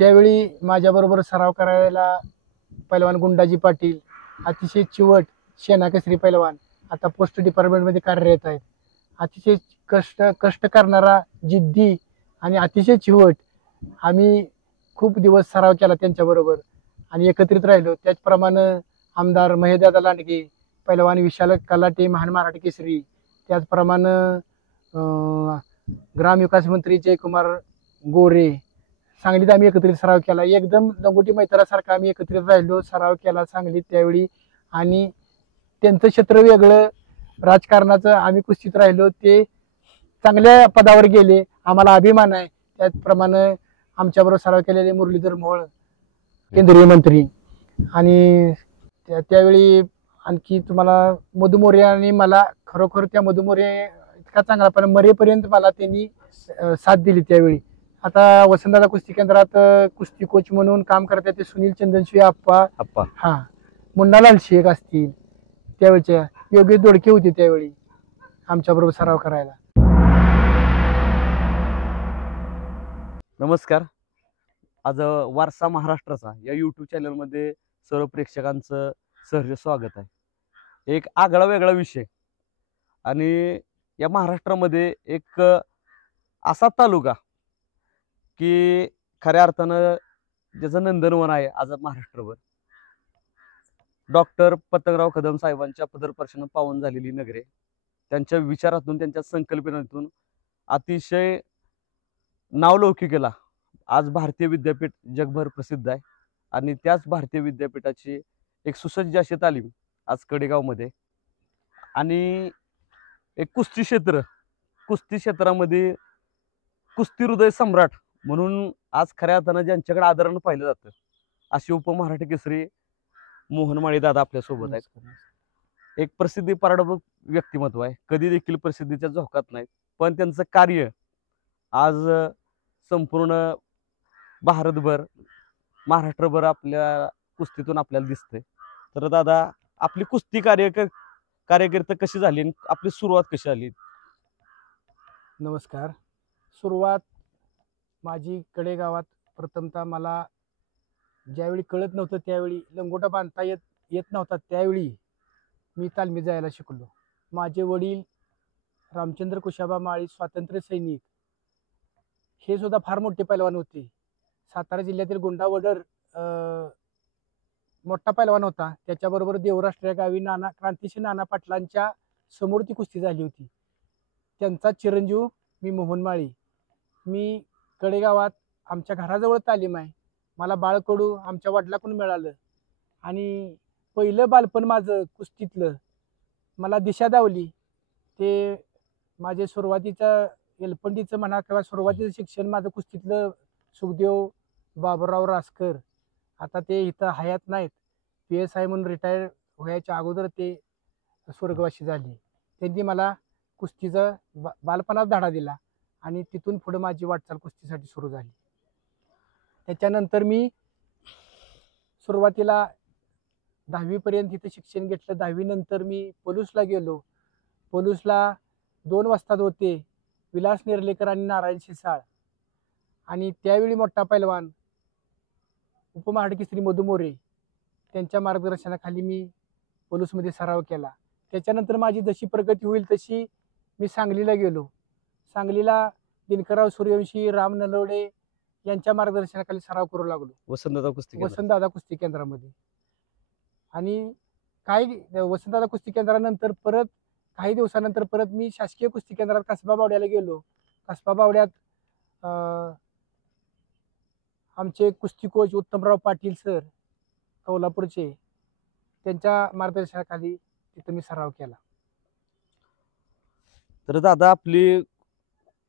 त्यावेळी माझ्याबरोबर सराव करायला पैलवान गुंडाजी पाटील, अतिशय चिवट शेना केसरी पैलवान, आता पोस्ट डिपार्टमेंटमध्ये कार्यरत आहेत. अतिशय कष्ट करणारा, जिद्दी आणि अतिशय चिवट. आम्ही खूप दिवस सराव केला त्यांच्याबरोबर आणि एकत्रित राहिलो. त्याचप्रमाणे आमदार महेशदादा लांडगे, पैलवान विशाल कलाटे, महान मराठी केसरी, त्याचप्रमाणे ग्रामविकास मंत्री जयकुमार गोरे, सांगलीत आम्ही एकत्रित सराव केला. एकदम लंगोटी मैत्रासारखा आम्ही एकत्रित राहिलो, सराव केला सांगलीत त्यावेळी. आणि त्यांचं क्षेत्र वेगळं, राजकारणाचं, आम्ही कुस्तीत राहिलो. ते चांगल्या पदावर गेले, आम्हाला अभिमान आहे. त्याचप्रमाणे आमच्याबरोबर सराव केलेले मुरलीधर मोहोळ, केंद्रीय मंत्री. आणि त्यावेळी आणखी तुम्हाला मधु मोरे, आणि मला खरोखर त्या मधु मोरे इतका चांगला, पण मरेपर्यंत मला त्यांनी साथ दिली त्यावेळी. आता वसंतदादा कुस्ती केंद्रात कुस्ती कोच म्हणून काम करतात ते सुनील चंदनशिवे आप्पा. हा, मुन्नालाल शेख असतील, त्यावेळच्या योगेश दोडके होते त्यावेळी आमच्याबरोबर सराव करायला. नमस्कार. आज वारसा महाराष्ट्राचा या यूट्यूब चॅनलमध्ये सर्व प्रेक्षकांचं सहर्ष स्वागत आहे. एक आगळा वेगळा विषय, आणि या महाराष्ट्रामध्ये एक असा तालुका की खऱ्या अर्थानं ज्याचं नंदनवन आहे आज महाराष्ट्रभर. डॉक्टर पतंगराव कदम साहेबांच्या पदस्पर्शानं पावन झालेली नगरे, त्यांच्या विचारातून, त्यांच्या संकल्पनेतून अतिशय नावलौकिकेला आज भारतीय विद्यापीठ जगभर प्रसिद्ध आहे. आणि त्याच भारतीय विद्यापीठाची एक सुसज्ज अशी तालीम आज कडेगावमध्ये, आणि एक कुस्ती क्षेत्रामध्ये कुस्ती हृदय सम्राट म्हणून आज खऱ्या अर्थानं ज्यांच्याकडे आदरानं पाहिलं जातं अशी उपमहाराष्ट्र केसरी मोहन माळी दादा आपल्यासोबत आहेत. एक प्रसिद्धी पराडोक व्यक्तिमत्व आहे, कधी देखील प्रसिद्धीच्या झोकात नाहीत, पण त्यांचं कार्य आज संपूर्ण भारतभर, महाराष्ट्रभर आपल्या कुस्तीतून आपल्याला दिसतंय. तर दादा, आपली कुस्ती कार्यकर्ता कशी झाली आणि आपली सुरुवात कशी झाली? नमस्कार. सुरुवात माझी कडेगावात. प्रथमतः मला ज्यावेळी कळत नव्हतं, त्यावेळी लंगोटा बांधता येत नव्हता, त्यावेळी मी तालमीत जायला शिकलो. माझे वडील रामचंद्र कुशाबा माळी, स्वातंत्र्य सैनिक, हे सुद्धा फार मोठे पैलवान होते. सातारा जिल्ह्यातील गुंडावडर मोठा पैलवान होता. त्याच्याबरोबर देवराष्ट्र या गावी क्रांतिसिंह नाना पाटलांच्या समोर ती कुस्ती झाली होती. त्यांचा चिरंजीव मी मोहन माळी. मी कडेगावात आमच्या घराजवळ तालीम आहे. मला बाळकडू आमच्या वडिलांकडून मिळालं, आणि पहिलं बालपण माझं कुस्तीतलं मला दिशा दावली. ते माझे सुरुवातीचं एलपंडीचं म्हणा किंवा सुरुवातीचं शिक्षण माझं कुस्तीतलं सुखदेव बाबूराव रासकर, आता ते इथं हयात नाहीत, PSI म्हणून रिटायर व्हायच्या अगोदर ते स्वर्गवासी झाले. त्यांनी मला कुस्तीचा बालपणात धडा दिला, आणि तिथून पुढे माझी वाटचाल कुस्तीसाठी सुरू झाली. त्याच्यानंतर मी सुरुवातीला 10वीपर्यंत इथं शिक्षण घेतलं. 10वी नंतर मी पलूसला गेलो. पलूसला 2 वस्ताद होते, विलास नेर्लेकर आणि नारायण शिसाळ. आणि त्यावेळी मोठा पैलवान उपमहाराष्ट्र केसरी मधु मोरे, त्यांच्या मार्गदर्शनाखाली मी पलूसमध्ये सराव केला. त्याच्यानंतर माझी जशी प्रगती होईल तशी मी सांगलीला गेलो. सांगलीला दिनकरराव सूर्यवंशी, राम नलवडे यांच्या मार्गदर्शनाखाली सराव करू लागलो वसंतदादा कुस्ती केंद्रामध्ये. आणि वसंतदादा कुस्ती केंद्रानंतर परत काही दिवसानंतर परत मी शासकीय कुस्ती केंद्रात कसबा बावड्याला गेलो. कसबा बावड्यात आमचे कुस्ती कोच उत्तमराव पाटील सर कोल्हापूरचे, त्यांच्या मार्गदर्शनाखाली तिथं मी सराव केला. तर दादा, आपली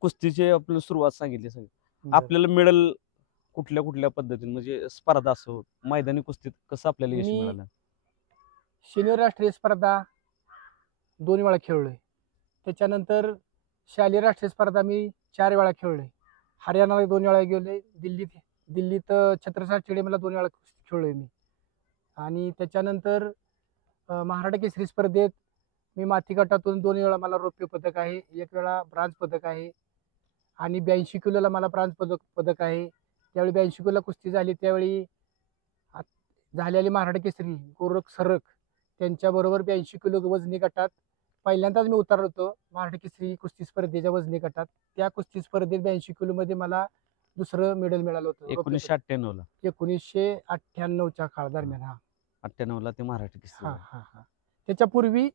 कुस्तीची आपली सुरुवात सांगितली. आपल्याला मिळेल कुठल्या कुठल्या पद्धतीने, म्हणजे स्पर्धा असो, मैदानी कुस्तीत कसं आपल्याला यश मिळालं? सिनियर राष्ट्रीय स्पर्धा 2 वेळा खेळलोय. त्याच्यानंतर शालेय राष्ट्रीय स्पर्धा मी 4 वेळा खेळलोय. हरियाणाला 2 वेळा गेलोय. दिल्लीत छत्रसाल स्टेडियमला 2 वेळा खेळलोय मी. आणि त्याच्यानंतर महाराष्ट्र केसरी स्पर्धेत मी माती गटातून 2 वेळा मला रौप्य पदक आहे, 1 वेळा ब्रांज पदक आहे, आणि 82 किलोला मला ब्रांज पदक आहे. त्यावेळी 82 किलोला कुस्ती झाली. त्यावेळी झालेली महाराष्ट्र केसरी गोरख सरक त्यांच्याबरोबर 82 किलो वजनी गटात पहिल्यांदाच मी उतरलो होतो महाराष्ट्र केसरी कुस्ती स्पर्धेच्या वजनी गटात. त्या कुस्ती स्पर्धेत 82 किलो मध्ये मला दुसरं मेडल मिळालं होतं 1998 ला 1998च्या काळ दरम्यान. 98 ला ते महाराष्ट्र केसरी हा झाले. हा हा त्याच्यापूर्वी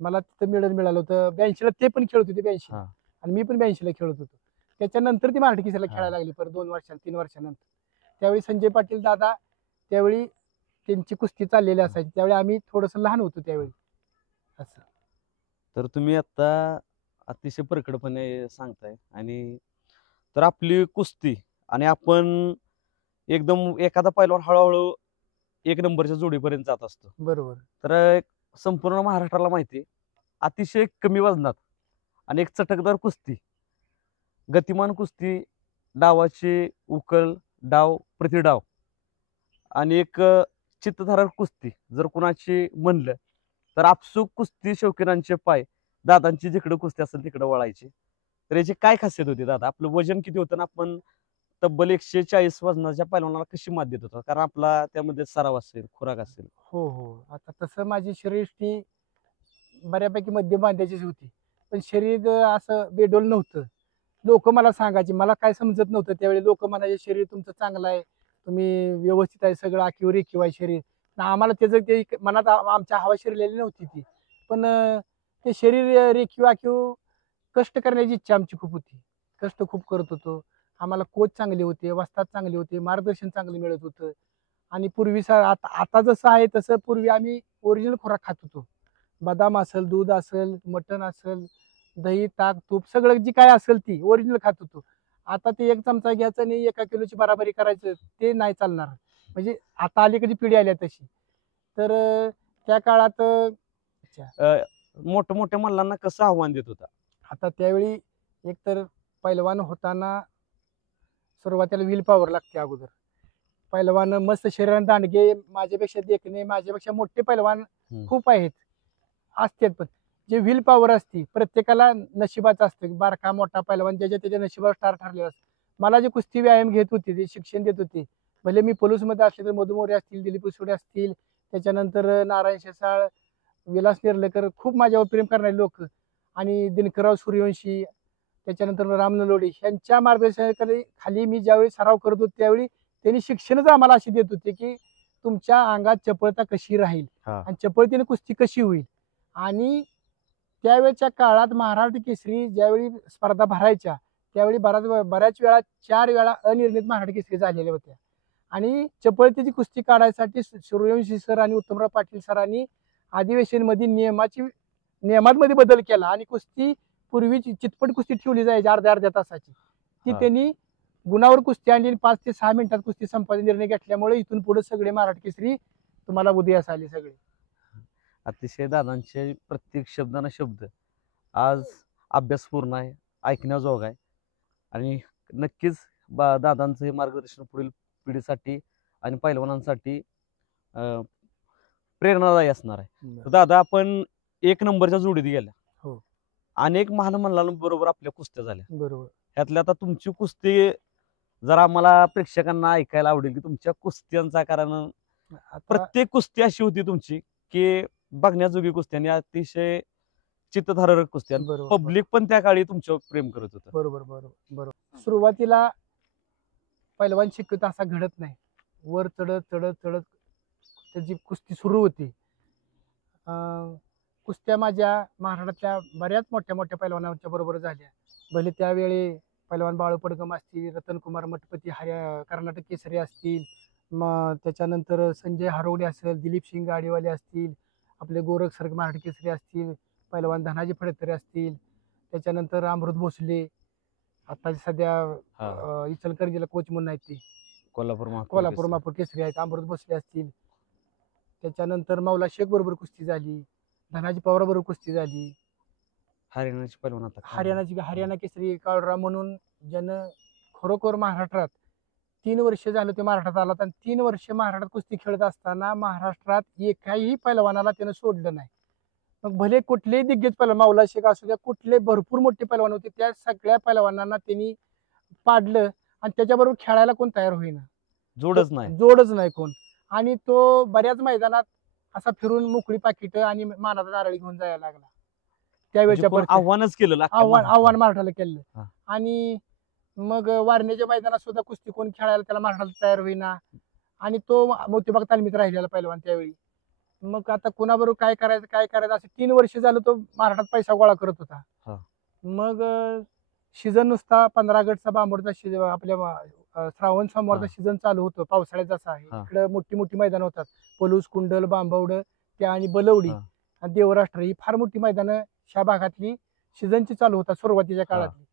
मला तिथं मेडल मिळालं होतं 82ला. ते पण खेळत होते 82 हा. आणि मी पण 82ला खेळत होतो. त्याच्यानंतर ती महाराष्ट्र केसरीला हा. खेळायला लागली परत 2 वर्षांनी 3 वर्षानंतर. त्यावेळी संजय पाटील दादा त्यावेळी त्यांची कुस्ती चाललेली असायची. त्यावेळी आम्ही थोडंसं लहान होतो त्यावेळी असं. तर तुम्ही आता अतिशय परखडपणे सांगताय. आणि तर आपली कुस्ती आणि आपण एकदम एखादा पैलवान हळूहळू 1 नंबरच्या जोडीपर्यंत जात असतो. बरोबर. तर संपूर्ण महाराष्ट्राला माहिती आहे, अतिशय कमी वजनात आणि एक चटकदार कुस्ती, गतिमान कुस्ती, डावाची उकल, डाव प्रतिडाव आणि एक चित्तधारक कुस्ती जर कुणाची म्हणलं तर आपसूक कुस्ती शौकीनांचे पाय दादांची जिकडे कुस्ती असेल तिकडे वळायची. तर याची काय खासियत होती दादा? आपलं वजन किती होतं ना आपण तब्बल 140 वजनाच्या पैलवानाला कशी मात देत होता? कारण आपला त्यामध्ये सराव असेल, खुराक असेल. हो हो. आता तसं माझी शरीरयष्टी बऱ्यापैकी मध्यम बांध्याचीच होती. पण शरीर असं बेडोल नव्हतं. लोक मला सांगायचे, मला काय समजत नव्हतं त्यावेळी. लोक म्हणायचे शरीर तुमचं चांगलं आहे, तुम्ही व्यवस्थित आहे, सगळं आखीव रेखीव आहे शरीर. आम्हाला त्याचं ते मनात आमच्या हवा शिरलेली नव्हती ती. पण ते शरीर रेखीव आखीव कष्ट करण्याची इच्छा आमची खूप होती. कष्ट खूप करत होतो. आम्हाला कोच चांगले होते, वस्ताद चांगले होते, मार्गदर्शन चांगलं मिळत होतं. आणि पूर्वी आता जसं आहे तसं पूर्वी आम्ही ओरिजिनल खुराक खात होतो. बदाम असेल, दूध असेल, मटण असेल, दही, ताक, तूप सगळं जी काय असेल ती ओरिजिनल खात होतो. आता ते 1 चमचा घ्यायचं आणि 1 किलोची बराबरी करायचं ते नाही चालणार. म्हणजे आता अलीकडची पिढी आली आहे तशी. तर त्या काळात मोठ्या मल्लांना कसं आव्हान देत होता? आता त्यावेळी एकतर पैलवान होताना सुरुवातीला विल पॉवर लागते अगोदर. पैलवान मस्त शरीराने दांडगे, माझ्यापेक्षा देखणे, माझ्यापेक्षा मोठे पैलवान खूप आहेत असतात. पण जे व्हील पॉवर असते प्रत्येकाला नशिबाचं असतं. बारका मोठा पैलवान ज्याच्या त्याच्या नशिबावर स्टार ठरलेला असतं. मला जे कुस्ती व्यायाम घेत होते ते शिक्षण देत होते, भले मी पोलीसमध्ये असले तर मधु मोरे असतील, दिलीप उसुडे असतील, त्याच्यानंतर नारायण शेसाळ, विलास नेर्लेकर, खूप माझ्यावर प्रेम करणारे लोक, आणि दिनकरराव सूर्यवंशी, त्याच्यानंतर राम नलोडे यांच्या मार्गदर्शनाखाली मी ज्यावेळी सराव करत होतो त्यावेळी त्यांनी शिक्षणच आम्हाला अशी देत होते की तुमच्या अंगात चपळता कशी राहील आणि चपळतेने कुस्ती कशी होईल. आणि त्यावेळेच्या काळात महाराष्ट्र केसरी ज्यावेळी स्पर्धा भरायच्या त्यावेळी बऱ्याच वेळा 4 वेळा अनिर्णित महाराष्ट्र केसरी झालेल्या होत्या. आणि चपळतेची कुस्ती काढायसाठी सूर्यवंशी सर आणि उत्तमराव पाटील सरांनी अधिवेशनमध्ये नियमांमध्ये बदल केला आणि कुस्ती पूर्वीची चितपट कुस्ती ठेवली जायची अर्ध्या तासाची ती त्यांनी गुणावर कुस्ती आणली. 5 ते 6 मिनिटात कुस्ती संपादन निर्णय घेतल्यामुळे इथून पुढे सगळे महाराष्ट्र केसरी तुम्हाला उदयास आले सगळे. अतिशय दादांचे प्रत्येक शब्दाना शब्द आज अभ्यासपूर्ण आहे, ऐकण्याजोग आहे. आणि नक्कीच दादांचं हे मार्गदर्शन पुढील पिढीसाठी आणि पैलवानांसाठी प्रेरणादायी असणार आहे. तर दादा आपण 1 नंबरच्या जोडीत गेल्या, हो, अनेक महामल्लांबरोबर आपल्या कुस्त्या झाल्या. बरोबर. ह्यातल्या आता तुमची कुस्ती जरा आम्हाला प्रेक्षकांना ऐकायला आवडेल की तुमच्या कुस्त्यांचा, कारण प्रत्येक कुस्ती अशी होती तुमची की बघण्याजोगी कुस्ती आणि अतिशय चित्तधारक कुस्ती. पब्लिक पण त्या काळी तुमच्यावर प्रेम करत होतं. बरोबर बरोबर बरोबर. सुरुवातीला पैलवान शिकत असा घडत नाही. वर चढत चढत चढत त्याची कुस्ती सुरू होती. कुस्त्या माझ्या महाराष्ट्रातल्या बऱ्याच मोठ्या मोठ्या पैलवानांच्या बरोबर झाल्या. भले त्यावेळी पैलवान बाळू पडगम असतील, रतनकुमार मठपती कर्नाटक केसरी असतील, मग त्याच्यानंतर संजय हरवडे असेल, दिलीप सिंग गाडीवाले असतील, आपले गोरख सरग मराठी केसरी असतील, पैलवान धनाजी फडतरे असतील, त्याच्यानंतर अमृत भोसले आता सध्या इचलकरंजीला कोच म्हणून आहेत ते, कोल्हापूर महापौर केसरी आहेत, अमृत भोसले असतील. त्याच्यानंतर मौला शेख बरोबर कुस्ती झाली, धनाजी पवार बरोबर कुस्ती झाली. हरियाणाची पैलवान आता हरियाणा केसरी काळूराव म्हणून ज्यानं खरोखर महाराष्ट्रात 3 वर्ष झालं ते महाराष्ट्रात आला. आणि 3 वर्ष महाराष्ट्रात कुस्ती खेळत असताना महाराष्ट्रात एकाही पैलवानाला त्यानं सोडलं नाही. मग भले कुठलेही दिग्गज पैलवान, मौला शेख असू द्या, कुठले भरपूर मोठे पैलवान होते, त्या सगळ्या पैलवानांना त्यांनी पाडलं आणि त्याच्याबरोबर खेळायला कोण तयार होईना, जोडच नाही. जोडच नाही कोण. आणि तो बऱ्याच मैदानात असा फिरून मोकळी पाकिट आणि मानाचा नारळ घेऊन जायला लागला म्हणजे त्यावेळेच्या कोण परिस्थितीत. आव्हानच केलं अख्ख्या आव्हान महाराष्ट्राला. महाराष्ट्राला केलं. हा. आणि मग वारण्याच्या मैदानात सुद्धा कुस्ती कोण खेळायला त्याला महाराष्ट्राला तयार होईना. आणि तो मोतीबाग तालमीत राहिलेला पहिलवान त्यावेळी. मग आता कुणाबरोबर काय करायचं असे 3 वर्ष झालं तो महाराष्ट्रात पैसा गोळा करत हा. होता. मग सीझन नुसता 15 गटचा बांबोडचा आपल्या श्रावण सोमवारचा हा. सीझन चालू होतो पावसाळ्यात जसा आहे. हा. इकडे मोठी मोठी मैदान होतात, पलूस, कुंडल, बांबवड त्या आणि बलवडी हा. आणि देवराष्ट्र ही फार मोठी मैदानं ह्या भागातली सीझनची चालू होतात सुरुवातीच्या काळातली.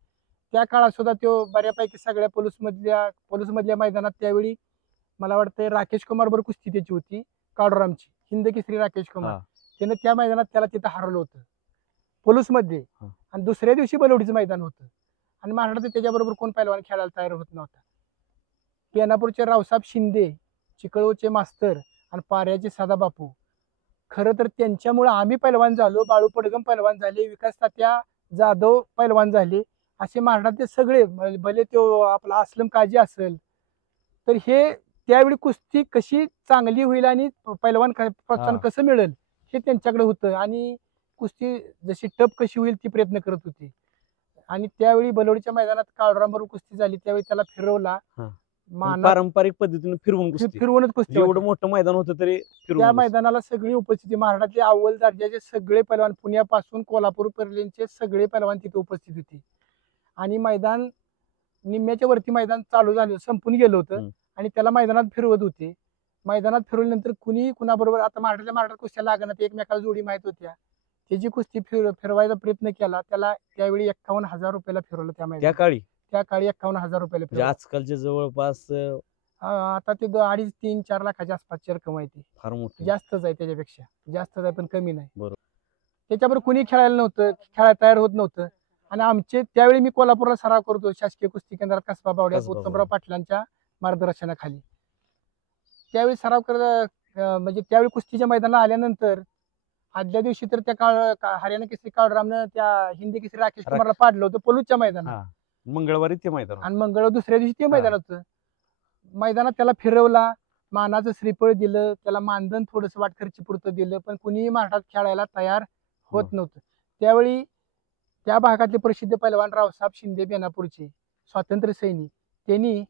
त्या काळात सुद्धा तो बऱ्यापैकी सगळ्या पलूसमधल्या मैदानात त्यावेळी मला वाटतं राकेश कुमार बरोबर कुस्ती त्याची होती, काडोरामची हिंद केसरी राकेश कुमार. हा. त्यानं त्या मैदानात त्याला तिथं हरवलं होतं पलूसमध्ये. हा. आणि दुसऱ्या दिवशी बलवडीचं मैदान होतं आणि महाराष्ट्रात त्याच्याबरोबर कोण पैलवान खेळायला तयार होत नव्हता. पेनापूरचे रावसाहेब शिंदे, चिकळूचे मास्तर आणि पाऱ्याचे सदाबापू, खरं तर त्यांच्यामुळे आम्ही पैलवान झालो. बाळू पडगम पैलवान झाले, विकास तात्या जाधव पैलवान झाले. असे महाराष्ट्रातले सगळे, भले तो आपला अस्लम काजी असेल, तर हे त्यावेळी कुस्ती कशी चांगली होईल आणि पैलवान प्रोत्साहन कसं मिळेल हे त्यांच्याकडे होतं. आणि कुस्ती जशी टप कशी होईल ती प्रयत्न करत होते. आणि त्यावेळी बलवडीच्या मैदानात काळरामबरोबर कुस्ती झाली, त्यावेळी त्याला फिरवला. पारंपरिक पद्धतीने फिरवून कुस्ती. फिरवूनच कुस्ती एवढं होती. मोठं मैदान होतं तरी फिरवून त्या कुस्ती. मैदानाला सगळी उपस्थिती महाराष्ट्रातले अव्वल दर्जाचे सगळे पैलवान, पुण्यापासून कोल्हापूर पर्यंतचे सगळे पैलवान तिथे उपस्थित होते. आणि मैदान निम्म्याच्या वरती मैदान चालू झालं, संपून गेलं होतं आणि त्याला मैदानात फिरवत होते. मैदानात फिरवल्यानंतर कुणी कुणाबरोबर, आता महाराष्ट्रात कुस्त्या लागणार, एकमेकाला जोडी माहित होत्या, त्याची कुस्ती फिरवायचा प्रयत्न केला. त्याला त्यावेळी 51,000 रुपयाला फिरवलं त्या मैदानात. त्या काळी 51,000 रुपयाला म्हणजे फिरवलं. आजकालच्या जवळपास आता ते 2.5, 3, 4 लाखाच्या आसपासची रक्कम आहे. ती फार मोठी. जास्तच आहे, त्याच्यापेक्षा जास्तच आहे, पण कमी नाही. बरोबर. त्याच्याबरोबर कुणी खेळायला नव्हतं, खेळायला तयार होत नव्हतं. आणि आमचे त्यावेळी मी कोल्हापूरला सराव करतो शासकीय कुस्ती केंद्रात कसबा बावड्यात उत्तमराव पाटलांच्या मार्गदर्शनाखाली. त्यावेळी सराव करत म्हणजे त्यावेळी कुस्तीच्या मैदानाला आल्यानंतर आदल्या दिवशी तर त्या हरियाणा केसरी काळरामनं त्या हिंदी केसरी राकेश कुमारला पाडलं होतं पलूसच्या मैदानात. मंगळवारी ते मैदान आणि मंगळवार दुसऱ्या दिवशी ते मैदान होतं. मैदानात त्याला फिरवला, मानाचं श्रीफळ दिलं, त्याला मानधन थोडंसं वाटखर्ची पुरतं दिलं, पण कुणीही महाराष्ट्रात खेळायला तयार होत नव्हतं. त्यावेळी त्या भागातले प्रसिद्ध पैलवान रावसाहेब शिंदे बेनापूरचे स्वातंत्र्य सैनिक, त्यांनी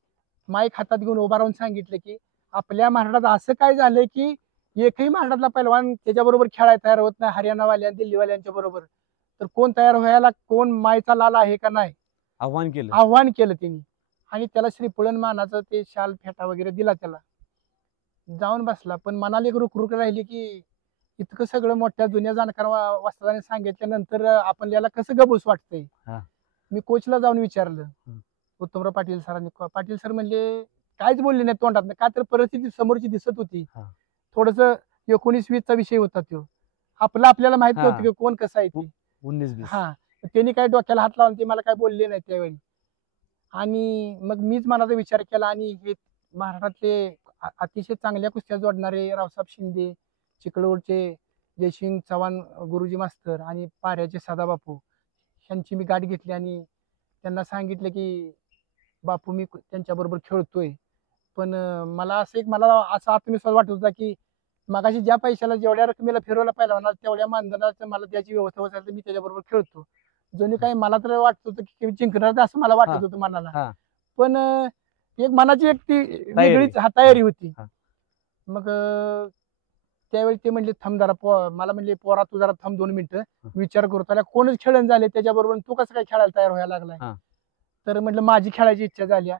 माईक हातात घेऊन उभा राहून सांगितलं की आपल्या महाराष्ट्रात असं काय झालंय की एकही महाराष्ट्रातला पैलवान त्याच्याबरोबर खेळायला तयार होत नाही, हरियाणावाल्या दिल्लीवाल्यांच्या बरोबर. तर कोण तयार व्हायला, कोण मायचा लाल आहे का नाही, आव्हान केलं त्यांनी. आणि त्याला श्रीफळन मानाचं ते शाल फेटा वगैरे दिला, त्याला जाऊन बसला. पण मनाला एक रुकरुक राहिली की इतकं सगळं मोठ्या जुन्या जाणकार वस्तादाने सांगितल्यानंतर आपल्याला कसं गबूस वाटतंय. मी कोचला जाऊन विचारलं, उत्तमराव पाटील सरांनी. पाटील सर म्हणले काहीच बोलले नाही तोंडात, का तर परिस्थिती समोरची दिसत होती. थोडस 19-20चा विषय होता तो, आपल्याला माहित नव्हतं की कोण कसं आहे ते. 19-20 त्यांनी काय डोक्याला हात लावून ते मला काय बोलले नाही त्यावेळी. आणि मग मीच मनाचा विचार केला. आणि हे महाराष्ट्रातले अतिशय चांगल्या कुस्त्या जोडणारे रावसाहेब शिंदे, चिखलोडचे जयसिंग चव्हाण गुरुजी मास्तर आणि पाऱ्याचे सदाबापू ह्यांची मी गाठ घेतली आणि त्यांना सांगितलं की बापू मी त्यांच्याबरोबर खेळतोय, पण मला असा आत्मविश्वास वाटत होता की मगाशी ज्या पैशाला जेवढ्या रकमेला फिरवला पाहिला होणार तेवढ्या मानधनाचं मला त्याची व्यवस्था होत मी त्याच्याबरोबर खेळतो. जणू काही मला तर वाटत होतं की जिंकणार असं मला वाटत होतं मनाला. पण एक मनाची एक ती वेगळीच तयारी होती. मग त्यावेळी ते म्हणले थांब जरा, मला म्हणले पोरा तू जरा थांब 2 मिनिटं विचार करू, त्याला कोणच खेळण झाले त्याच्याबरोबर, तू कसं काय खेळायला तयार व्हायला लागलाय. तर म्हटलं माझी खेळायची इच्छा झाली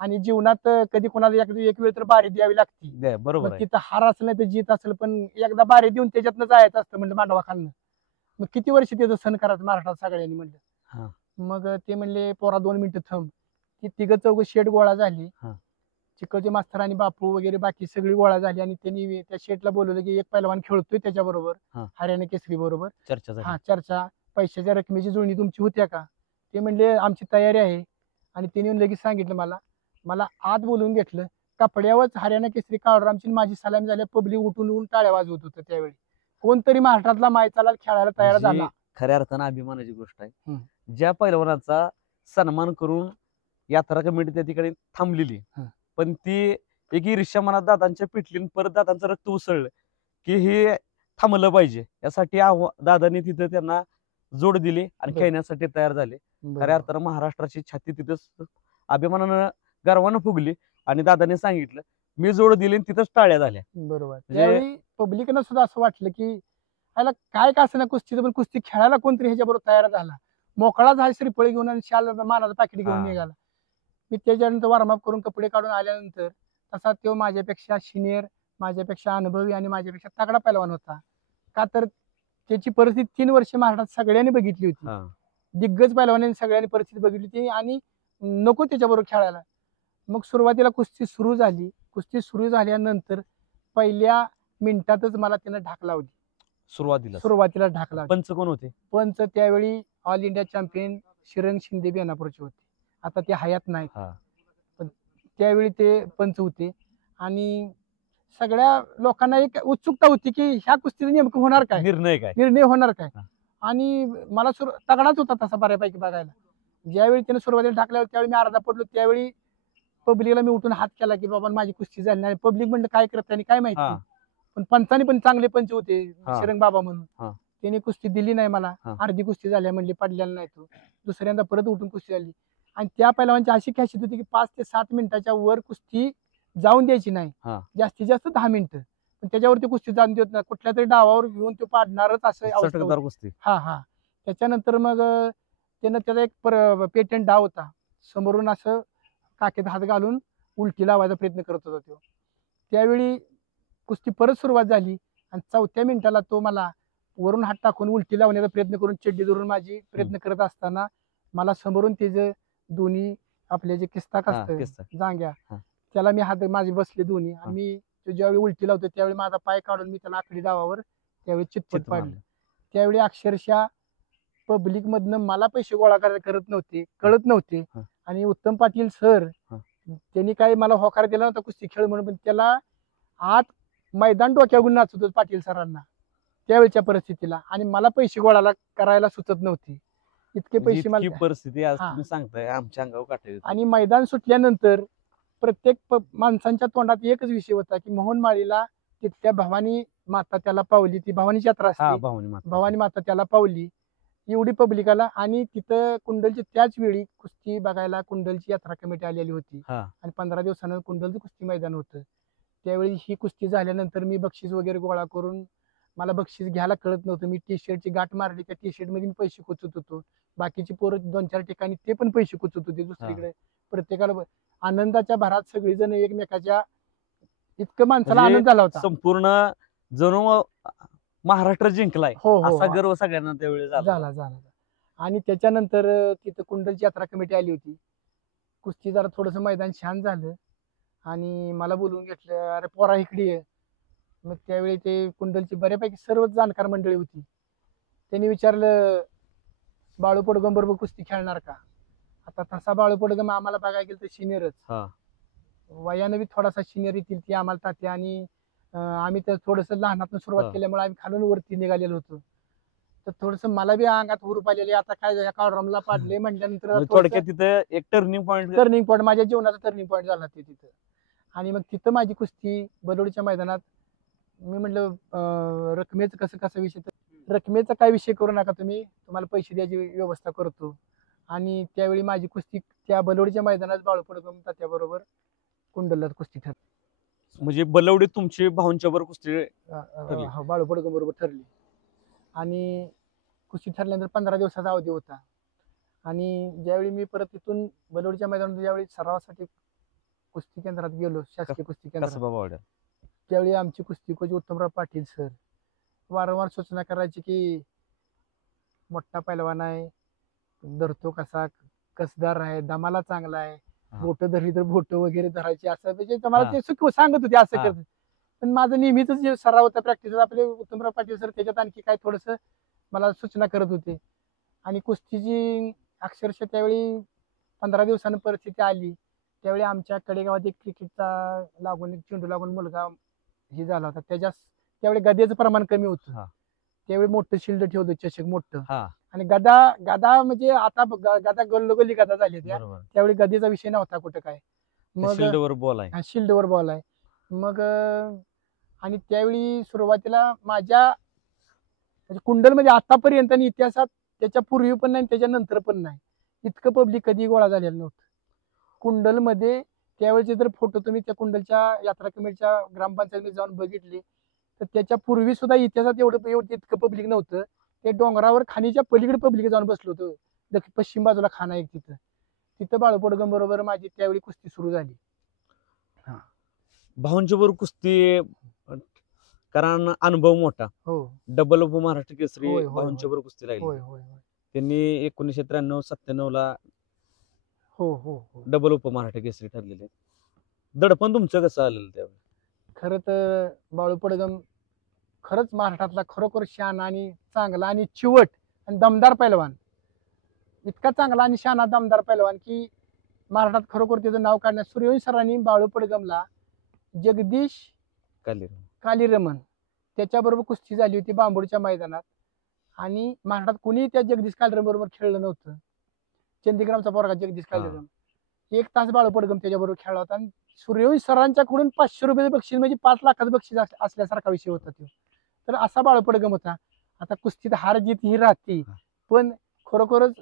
आणि जीवनात कधी कोणाला एक वेळ तर बारी द्यावी लागते. बरोबर. तिथं हार असेल नाही तर जीत असेल, पण एकदा बारी देऊन त्याच्यातनं जायचं असतं म्हणलं मांडवा खालनं. मग किती वर्ष त्याचं सण करायचं महाराष्ट्रात सगळ्यांनी म्हणलं. मग ते म्हणले पोरा 2 मिनिटं थांब. ती 3-4 शेट गोळा झाली, चिकलचे मास्तर आणि बापू वगैरे बाकी सगळी गोळा झाली आणि त्यांनी त्या शेटला बोलवलं की एक पैलवान खेळतोय त्याच्याबरोबर हरियाणा केसरी बरोबर चर्चा पैशाच्या रकमेची जुळणी तुमची होत्या का. ते म्हणले आमची तयारी आहे. आणि त्यांनी लगेच सांगितलं मला आत बोलवून घेतलं. कपड्यावर हरियाणा केसरी काळरामची माझी सलामी झाल्या, पब्लिक उठून टाळ्या वाजवत होतं. त्यावेळी कोणतरी महाराष्ट्रातला मायचाला खेळायला तयार झाला. खऱ्या अर्थानं अभिमानाची गोष्ट आहे. ज्या पैलवानाचा सन्मान करून यात्रा कमिटी त्या ठिकाणी थांबलेली, हा. पण ती एक ईर्ष्या मनात दादांच्या पेटली आणि परत दादांचं रक्त उसळलं की हे थांबलं पाहिजे. यासाठी दादांनी तिथं त्यांना जोड दिली आणि बरं. खेळण्यासाठी तयार झाले. खऱ्या बरोबर. अर्थानं महाराष्ट्राची छाती तिथं अभिमानानं गर्वानं फुगली आणि दादांनी सांगितलं मी जोड दिली आणि तिथंच टाळ्या झाल्या. बरोबर. म्हणजे- त्यावेळी पब्लिकनं सुद्धा असं वाटलं की ह्याला काय का असं कुस्तीचं, पण कुस्ती खेळायला कोणतरी ह्याच्याबरोबर तयार झाला. मोकळा झाला श्रीफळ घेऊन आणि शाल मानाचं पाकिट घेऊन हा. निघाला. मी त्याच्यानंतर वॉर्मअप करून कपडे काढून आल्यानंतर तसा तो माझ्यापेक्षा सिनियर, माझ्यापेक्षा अनुभवी आणि माझ्यापेक्षा तगडा पैलवान होता. का तर त्याची परिस्थिती 3 वर्ष महाराष्ट्रात सगळ्यांनी बघितली होती. हा. दिग्गज पैलवानांनी सगळ्यांनी परिस्थिती बघितली होती आणि नको त्याच्याबरोबर खेळायला. मग सुरुवातीला कुस्ती सुरू झाली. कुस्ती सुरू झाल्यानंतर पहिल्या मिनिटातच मला त्यानं ढाक लावली. सुरुवातीला ढाक लावली. पंच कोण होते? पंच त्यावेळी ऑल इंडिया चॅम्पियन शिरंग शिंदे बेनापूरचे होते. आता ते हयात नाहीत. हा. पण त्यावेळी ते पंच होते आणि सगळ्या लोकांना एक उत्सुकता होती की ह्या कुस्तीचं नेमकं होणार काय, निर्णय होणार काय. हा. आणि मला तगडाच होता तसा बऱ्यापैकी बघायला. ज्यावेळी त्याने सुरुवातीला ढाकल्यावर त्यावेळी मी अर्धा पडलो. त्यावेळी पब्लिकला मी उठून हात केला की बाबा माझी कुस्ती झाली नाही. पब्लिक म्हणलं काय करत त्यांनी काय माहिती. हा. पण पंचांनी पण चांगले पंच होते, हा. शिरंग बाबा म्हणून. हा. त्यांनी कुस्ती दिली नाही मला. हा. अर्धी कुस्ती झाल्या म्हणली, पडलेला नाही तो. दुसऱ्यांदा परत उठून कुस्ती झाली आणि त्या पहिलवानची अशी खासियत होती की 5 ते 7 मिनिटाच्या वर कुस्ती जाऊन द्यायची नाही. हा. जास्तीत जास्त 10 मिनिटं. पण त्याच्यावरती कुस्ती जाऊन देत नाही. कुठल्या तरी डावावर घेऊन तो पाडणारच असं अवस्था सटकदार होती. कुस्ती. हा. त्याच्यानंतर मग त्यानं त्याचा एक पेटंट डाव होता. समोरून असं काखेत हात घालून उलटी लावायचा प्रयत्न करत होता तो. त्यावेळी कुस्ती परत सुरुवात झाली आणि 4थ्या मिनिटाला तो मला वरून हात टाकून उलटी लावण्याचा प्रयत्न करून चड्डी धरून माझी प्रयत्न करत असताना मला समोरून त्याचे दोन्ही आपले जे किस्ताक असतं जांग्या, त्याला मी हात माझे बसले दोन्ही आणि मी ज्यावेळी उलटी लावतो त्यावेळी माझा पाय काढून मी त्याला आखडी डावावर त्यावेळी चितपट पाडलं. त्यावेळी अक्षरशः पब्लिक मधनं मला पैसे गोळा करत नव्हते, कळत नव्हते. आणि उत्तम पाटील सर त्यांनी काही मला होकार दिला नव्हता कुस्ती खेळ म्हणून, पण त्याला आत मैदान डोक्यावरून नाचत होतं पाटील सरांना त्यावेळच्या परिस्थितीला. आणि मला पैसे गोळा करायला सुचत नव्हती. इतके पैसे मला परिस्थिती आज तुम्ही सांगताय आमच्या अंगावर काटे. आणि मैदान सुटल्यानंतर प्रत्येक माणसांच्या तोंडात एकच विषय होता की मोहन माळीला तिथल्या भवानी माता त्याला पावली. ती भवानीची यात्रा असते, भवानी माता त्याला पावली. एवढी पब्लिक आला आणि तिथं कुंडलची त्याच वेळी कुस्ती बघायला कुंडलची यात्रा कमिटी आलेली होती. आणि 15 दिवसानं कुंडलचं कुस्ती मैदान होतं. त्यावेळी ही कुस्ती झाल्यानंतर मी बक्षीस वगैरे गोळा करून, मला बक्षीस घ्यायला कळत नव्हतं. मी टी-शर्टची गाठ मारली, त्या टी-शर्ट मध्ये मी पैसे कुचत होतो. बाकीची पोरं 2-4 ठिकाणी ते पण पैसे कुचत होते दुसरीकडे. प्रत्येकाला आनंदाच्या भरात सगळेजण एकमेकाच्या इतकं माणसाला आनंद झाला होता. संपूर्ण जणू महाराष्ट्र जिंकलाय असा गर्व सगळ्यांना त्यावेळी झाला. आणि त्याच्यानंतर तिथं कुंडलची यात्रा कमिटी आली होती. कुस्ती जरा थोडस मैदान शांत झालं आणि मला बोलवून घेतलं, अरे पोरा इकडे ये. मग त्यावेळी ते कुंडलची बऱ्यापैकी सर्वच जाणकार मंडळी होती. त्यांनी विचारलं बाळू पडगम बरोबर कुस्ती खेळणार का. आता तसा बाळू पडगम आम्हाला बघायला गेलं तर सिनियरच, वयानं बी थोडासा सिनियर येतील ती आम्हाला तात्या. आणि आम्ही तर थोडस लहानातून सुरुवात केल्यामुळे आम्ही खालून वरती निघालेलो होतो. तर थोडस मला बी अंगात हुरूप आलेले. आता काय काळरामला पाडले म्हटल्यानंतर थोडक्यात तिथं एक टर्निंग पॉईंट माझ्या जीवनाचा टर्निंग पॉईंट झाला ते तिथं. आणि मग तिथं माझी कुस्ती बलोडीच्या मैदानात. मी म्हटलं रकमेचं कसं विषय, रकमेचा काय विषय करू नका तुम्ही, तुम्हाला पैसे द्यायची व्यवस्था करतो. आणि त्यावेळी माझी कुस्ती त्या बलोडीच्या मैदानात बाळू पडगम तात्याबरोबर कुंडलला कुस्ती ठरली. म्हणजे बलवडी तुमची भाऊंच्या बरोबर कुस्ती बाळू पडगम बरोबर ठरली. आणि कुस्ती ठरल्यानंतर 15 दिवसाचा अवधी होता. आणि ज्यावेळी मी परत तिथून बलोडीच्या मैदानात ज्यावेळी सरावासाठी कुस्ती केंद्रात गेलो, शासकीय कुस्ती केंद्रात, त्यावेळी आमची कुस्ती कोच उत्तमराव पाटील सर वारंवार सूचना करायची की मोठा पैलवान आहे, धरतो कसा, कसदार आहे, दमाला चांगला आहे, बोट धरली तर बोट वगैरे धरायची, असं म्हणजे मला ते सांगत होते असं करत. पण माझं नेहमीच जे सराव होता प्रॅक्टिस, आपले उत्तमराव पाटील सर त्याच्यात आणखी काय थोडस मला सूचना करत होते. आणि कुस्तीची अक्षरशः त्यावेळी 15 दिवसानं परिस्थिती आली. त्यावेळी आमच्या कडेगावात एक क्रिकेटचा लागून, एक चेंडू लागून मुलगा हे झाला होता. त्यावेळी गदेचं प्रमाण कमी होतं. त्यावेळी मोठं शिल्ड ठेवलं, चषक मोठं, आणि गदा गदा म्हणजे आता गदा गल्लोगल्ली गदा झाली त्या बरोबर त्यावेळी गदेचा विषय नव्हता कुठं काय. मग शिल्डवर बॉल आहे. शिल्डवर बॉल आहे. मग आणि त्यावेळी सुरुवातीला माझ्या म्हणजे कुंडलमध्ये आतापर्यंत आणि इतिहासात त्याच्या पूर्वी पण नाही त्याच्यानंतर पण नाही इतकं पब्लिक कधी गोळा झालेलं नव्हतं कुंडलमध्ये. त्यावेळेचे जर फोटो तुम्ही त्या कुंडलच्या यात्रा कमिटीच्या ग्रामपंचायतीमध्ये जाऊन बघितले तर त्याच्या पूर्वी सुद्धा इतिहासात एवढं इतकं पब्लिक नव्हतं. ते डोंगरावर खाणीच्या पलीकडे पब्लिक जाऊन बसलो होतो. पश्चिम बाजूला खाना एक तिथं बाळूपडगम बरोबर माझी त्यावेळी कुस्ती सुरू झाली. भाऊंच्या बरोबर कुस्ती कारण अनुभव मोठा. हो डबल उपमहाराष्ट्र केसरी होय, होय, भाऊंच्या बरोबर कुस्ती होय लागली. होय होय त्यांनी 1993-97 ला हो हो हो. डबल उपमहाराष्ट्र केसरी ठरलेले. दडपण तुमचं कसं आलेलं त्यावेळी? खरं तर बाळूपडगम खरंच महाराष्ट्रातला खरोखर शहाणा आणि चांगला आणि चिवट आणि दमदार पैलवान. इतका चांगला आणि शहाणा दमदार पैलवान की महाराष्ट्रात खरोखर त्याचं नाव काढण्यात सूर्यवंशी सरांनी बाळूपडगमला जगदीश कालीरमण त्याच्याबरोबर कुस्ती झाली होती बांबोडच्या मैदानात. आणि महाराष्ट्रात कुणी त्या जगदीश कालीरमण बरोबर खेळलं नव्हतं. चंदीग्रामचा पोरगा जगदीश कालीरमण 1 तास बाळूपडगम त्याच्याबरोबर खेळला होता. आणि सूर्यवंशी सरांच्याकडून 500 रुपये बक्षीस म्हणजे 5 लाखाचं बक्षीस असल्यासारखा विषय होता तो. तर असा बाळूपडगम होता. आता कुस्तीत हार जीत ही राहते पण खरोखरच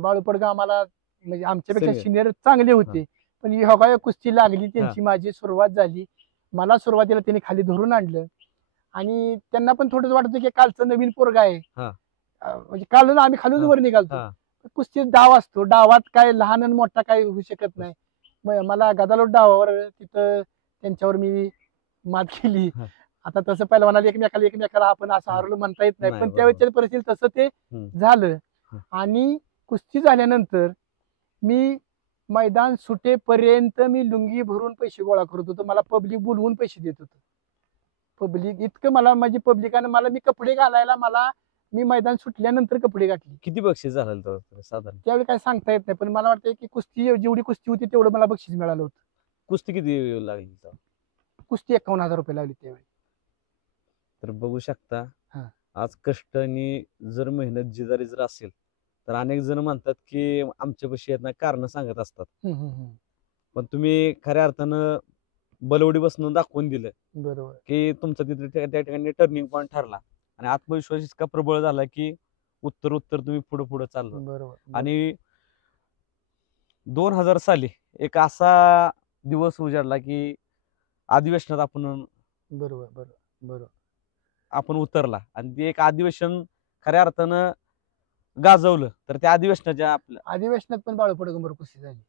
बाळूपडगम आम्हाला म्हणजे आमच्यापेक्षा सिनियर चांगले होते. पण योगायोग कुस्ती लागली त्यांची माझी सुरुवात झाली. मला सुरुवातीला त्यांनी खाली धरून आणलं आणि त्यांना पण थोडंच वाटत की कालचं नवीन पोरगा आहे म्हणजे काल आम्ही खालून वर निघालतो. कुस्तीत डाव असतो डावात काय लहान आणि मोठा काय होऊ शकत नाही. मला गदालोट डावावर तिथं त्यांच्यावर मी मात केली. आता तसं पहिलवानाला एकमेकाला आपण असं हरलो म्हणता येत नाही पण त्यावेळेच्या परिस्थिती तसं ते झालं. आणि कुस्ती झाल्यानंतर मी मैदान सुटेपर्यंत मी लुंगी भरून पैसे गोळा करत होतो. मला पब्लिक बोलवून पैसे देत होतं. पब्लिक इतकं मला माझी पब्लिकानं मला मी कपडे घालायला मला मी मैदान सुटल्यानंतर कपडे घातले. किती बक्षीस झालं साधारण? त्यावेळी काय सांगता येत नाही पण मला वाटतं की कुस्ती जेवढी कुस्ती होती तेवढं मला बक्षीस मिळालं होतं. कुस्ती किती लागली? कुस्ती 51,000 रुपये लागली त्यावेळी. तर बघू शकता आज कष्ट आणि जर मेहनत जिजारी जर असेल तर अनेक जण म्हणतात की आमच्यापाशी येत नाही कारण सांगत असतात. पण तुम्ही खऱ्या अर्थानं बलवडी बसणं दाखवून दिलं बरोबर की तुमचा तिथे त्या ठिकाणी टर्निंग पॉईंट ठरला आणि आत्मविश्वास इतका प्रबळ झाला की उत्तर तुम्ही पुढे चाललो. बरोबर. आणि 2000 साली एक असा दिवस उजाडला की अधिवेशनात आपण उतरला आणि ते एक अधिवेशन खऱ्या अर्थानं गाजवलं. तर त्या अधिवेशनात पण बाळूपडगमवर कुस्ती झाली.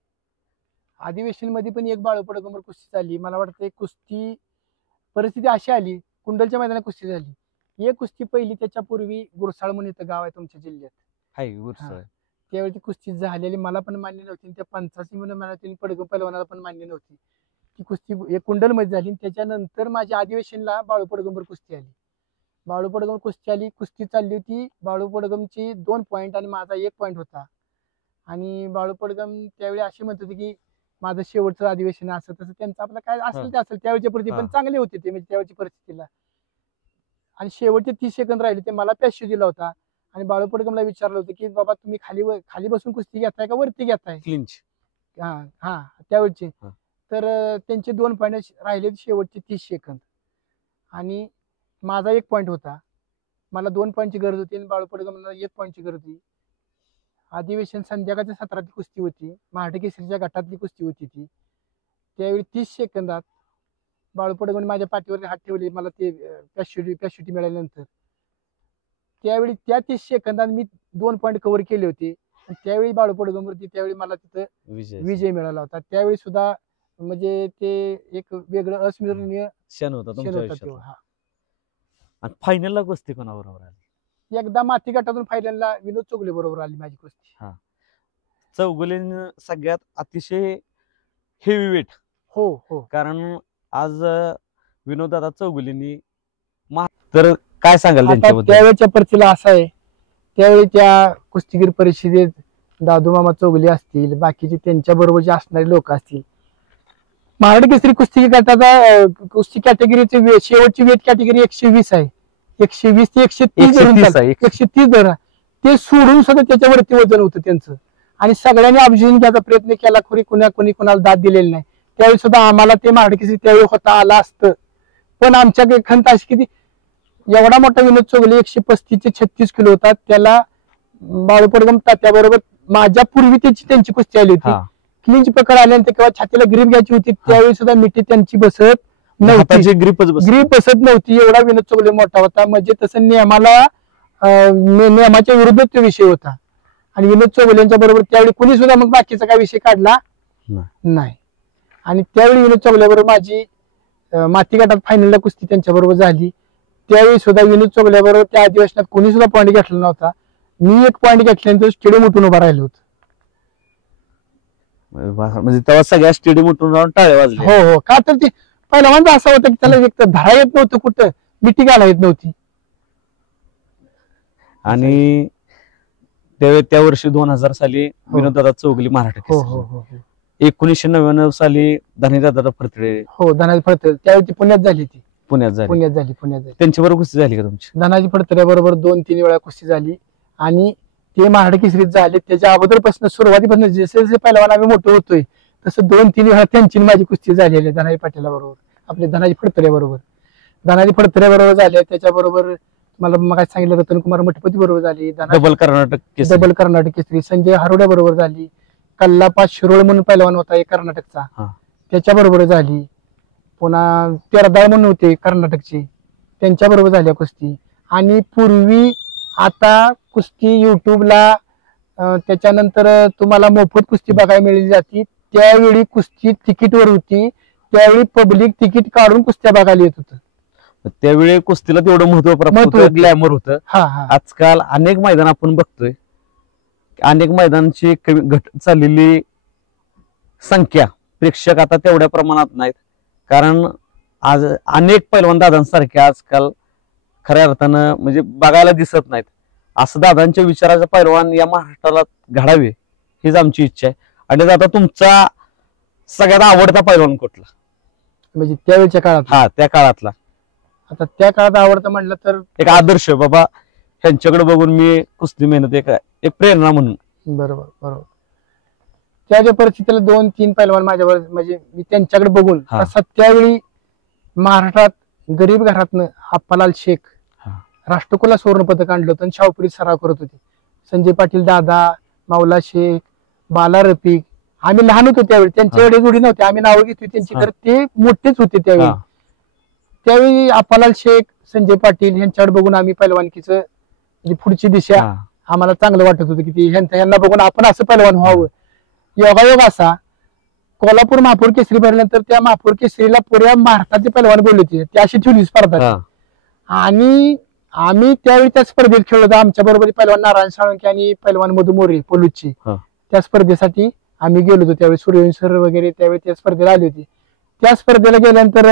अधिवेशन मध्ये पण एक बाळूपडगमवर कुस्ती झाली. मला वाटतं एक कुस्ती परिस्थिती अशी आली कुंडलच्या मैदानात कुस्ती झाली. एक कुस्ती पहिली त्याच्यापूर्वी गुरसाळ म्हणून इथं गाव आहे तुमच्या जिल्ह्यात. त्यावेळी ती कुस्ती झालेली मला पण मान्य नव्हती. त्या पंचासी म्हणून मला त्यांनी पडगम पैलवानाला पण मान्य नव्हती. ती कुस्ती एक कुंडलमध्ये झाली. त्याच्यानंतर माझ्या अधिवेशनला बाळूपडगमवर कुस्ती आली. बाळूपडगम कुस्ती आली. कुस्ती चालली होती बाळूपडगमची 2 पॉईंट आणि माझा 1 पॉईंट होता. आणि बाळूपडगम त्यावेळी अशी म्हणत होते की माझं शेवटचं अधिवेशन असं तसं त्यांचं आपलं काय असेल ते असेल. त्यावेळेच्या प्रति पण चांगले होते ते म्हणजे त्यावेळेची परिस्थितीला. आणि शेवटचे 30 सेकंद राहिले ते मला पॅशू दिला होता. आणि बाळूपडगमला विचारलं होतं की बाबा तुम्ही खाली बसून कुस्ती घेताय का वरती घेताय? क्लिंच. त्यावेळेचे तर त्यांचे 2 पॉईंट राहिले शेवटचे 30 सेकंद आणि माझा 1 पॉईंट होता. मला 2 पॉईंटची गरज होती आणि बाळूपडगमला 1 पॉईंटची गरज होती. अधिवेशन संध्याकाळच्या सत्रातली कुस्ती होती. महाराष्ट्र केसरीच्या गटातली कुस्ती होती ती. त्यावेळी 30 सेकंदात बाळूपडगम माझ्या पाठीवर हात ठेवले मला ते पॅशुटी मिळाल्यानंतर. त्यावेळी त्या 30 सेकंदात मी 2 पॉईंट कव्हर केले होते. त्यावेळी बाळूपडगमवरती त्यावेळी मला तिथं विजय मिळाला होता. त्यावेळी सुद्धा म्हणजे ते एक वेगळं अस्मरणीय क्षण होता. आणि फायनलला कुस्ती कोणाबरोबर आली? एकदा माती गटातून फायनलला विनोद चौगुले बरोबर आली माझी कुस्ती. चौगुलेनं सगळ्यात अतिशय हेवी वेट. हो कारण आज विनोद दादा चौगुलेंनी तर काय सांगाल त्यांच्याबद्दल? त्यावेळेच्या परिस्थितीला असं आहे त्यावेळी त्या कुस्तीगीर परिषदेत दादू मामा चौगुले असतील बाकीचे त्यांच्या बरोबर जे असणारे लोक असतील. महाराष्ट्र केसरी कुस्ती गटाचा कुस्ती कॅटेगरीची शेवटची वेट कॅटेगरी 120 आहे. 120 ते 130 धरा. ते सोडून सुद्धा त्याच्यावरती वजन होतं त्यांचं. आणि सगळ्यांनी अभिजिन घ्यायचा प्रयत्न केला, कोणी कोणाला दाद दिलेली नाही. त्यावेळी सुद्धा आम्हाला ते महाराष्ट्र केसरी त्यावेळी होता आला असतं, पण आमच्या खंत अशी किती एवढा मोठा विनोद चोगले 135 ते 36 किलो होता, त्याला बाळूपडगम तात्याबरोबर माझ्या पूर्वी त्यांची कुस्ती आली होती. क्लिंच पकड आल्यानंतर किंवा छातीला ग्रीप घ्यायची होती, त्यावेळी सुद्धा मिठी त्यांची बसत नव्हती, ग्रीप बसत नव्हती. एवढा विनोद चोगले मोठा होता, म्हणजे तसं नियमाच्या विरुद्ध तो विषय होता. आणि विनोद चोगलेंच्या बरोबर त्यावेळी कोणी सुद्धा मग बाकीचा काय विषय काढला नाही. आणि त्यावेळी विनोद चोगल्याबरोबर माझी माती गटात फायनलला कुस्ती त्यांच्या बरोबर झाली. त्यावेळी सुद्धा विनोद चोगल्याबरोबर त्या अधिवेशनात कोणी सुद्धा पॉईंट घेतला नव्हता. मी एक पॉईंट घेतल्यानंतर स्टेडियम उठून उभा राहिलो होतो. म्हणजे तेव्हा सगळ्या स्टेडियम उठून राहून टाळ्या वाजल्या. हो, का तर ते पहिला असं होतं की त्याला एक तर धडा येत नव्हतं, कुठं मिठी घाला येत नव्हती. आणि त्या वर्षी 2000 साली विनोददादा चौगुले महाराष्ट्र केसरी. 1999 साली धनाजीदादा फडतरे. हो, धनाजी फडतरे त्यावेळी ती पुण्यात झाली. पुण्यात झाली. त्यांच्याबरोबर कुस्ती झाली का तुमची? धनाजी फडतरे बरोबर 2-3 वेळा कुस्ती झाली. आणि ते महाराष्ट्र केसरीत झाले. त्याच्या अगोदरपासून सुरुवातीपासून जसे जसे पहिलवान आम्ही मोठं होतोय तसं 2-3 वेळा त्यांची माझी कुस्ती झालेली आहे. धनाजी पाटील बरोबर, आपले धनाजी फडतरे बरोबर झाले. त्याच्याबरोबर मला मग सांगितलं रतनकुमार मठपती बरोबर झाली. डबल कर्नाटक केसरी. संजय हरोड्या बरोबर झाली. कल्लापा शिरोळ म्हणून पहिलवान होता एक कर्नाटकचा, त्याच्या बरोबर झाली. पुन्हा तेरदाळ म्हणून होते कर्नाटकचे, त्यांच्या बरोबर झाल्या कुस्ती. आणि पूर्वी आता कुस्ती युट्यूबला त्याच्यानंतर तुम्हाला मोफत कुस्ती बघायला मिळाली जाती. त्यावेळी कुस्ती तिकीटवर होती, त्यावेळी पब्लिक तिकीट काढून कुस्त्या बघायला येत होतं. त्यावेळी कुस्तीला तेवढं महत्व ग्लॅमर होतं. आजकाल अनेक मैदान आपण बघतोय, अनेक मैदानाची घट चाललेली संख्या प्रेक्षक आता तेवढ्या प्रमाणात नाहीत. कारण आज अनेक पैलवान दादांसारखे आजकाल खऱ्या अर्थानं म्हणजे बघायला दिसत नाहीत. असं दादांच्या विचाराचा पैलवान या महाराष्ट्राला घडावे हीच आमची इच्छा आहे. आणि आता तुमचा सगळ्यात आवडता पैलवान कुठला म्हणजे त्यावेळेच्या काळात? त्या काळातला. आता त्या काळात आवडतं म्हटलं तर एक आदर्श, बाबा ह्यांच्याकडे बघून मी कुस्ती मेहनत एक प्रेरणा म्हणून. बरोबर. त्याच्या परिस्थितीला 2-3 पैलवान माझ्यावर म्हणजे मी त्यांच्याकडे बघून त्यावेळी महाराष्ट्रात गरीब घरातनं अप्पालाल शेख राष्ट्रकुला सुवर्ण पदक आणलं होतं आणि शाहपुरीत सराव करत होते. संजय पाटील दादा, माऊला शेख, बाला रफिक. आम्ही लहान होतो त्यावेळी, त्यांच्या एवढे जोडी नव्हते, आम्ही नावं घेतली त्यांची, तर ते मोठेच होते त्यावेळी अप्पालाल शेख, संजय पाटील यांच्याकडे बघून आम्ही पैलवानकीचं पुढची दिशा आम्हाला चांगलं वाटत होतं की यांना बघून आपण असं पैलवान व्हावं. योगायोग असा, कोल्हापूर महापौर केसरी भरल्यानंतर त्या महापौर केसरीला पुऱ्या भारताचे पैलवान बोलले होते, ती अशी ठेवली स्पर्धा. आणि आम्ही त्यावेळी त्या स्पर्धेत खेळलो होतो. आमच्या बरोबर पैलवान नारायण साळुंके आणि पैलवान मधु मोरे पोलूची, त्या स्पर्धेसाठी आम्ही गेलो होतो. त्यावेळी सूर्यवंशी सर वगैरे त्यावेळी त्या स्पर्धेला आली होती. त्या स्पर्धेला गेल्यानंतर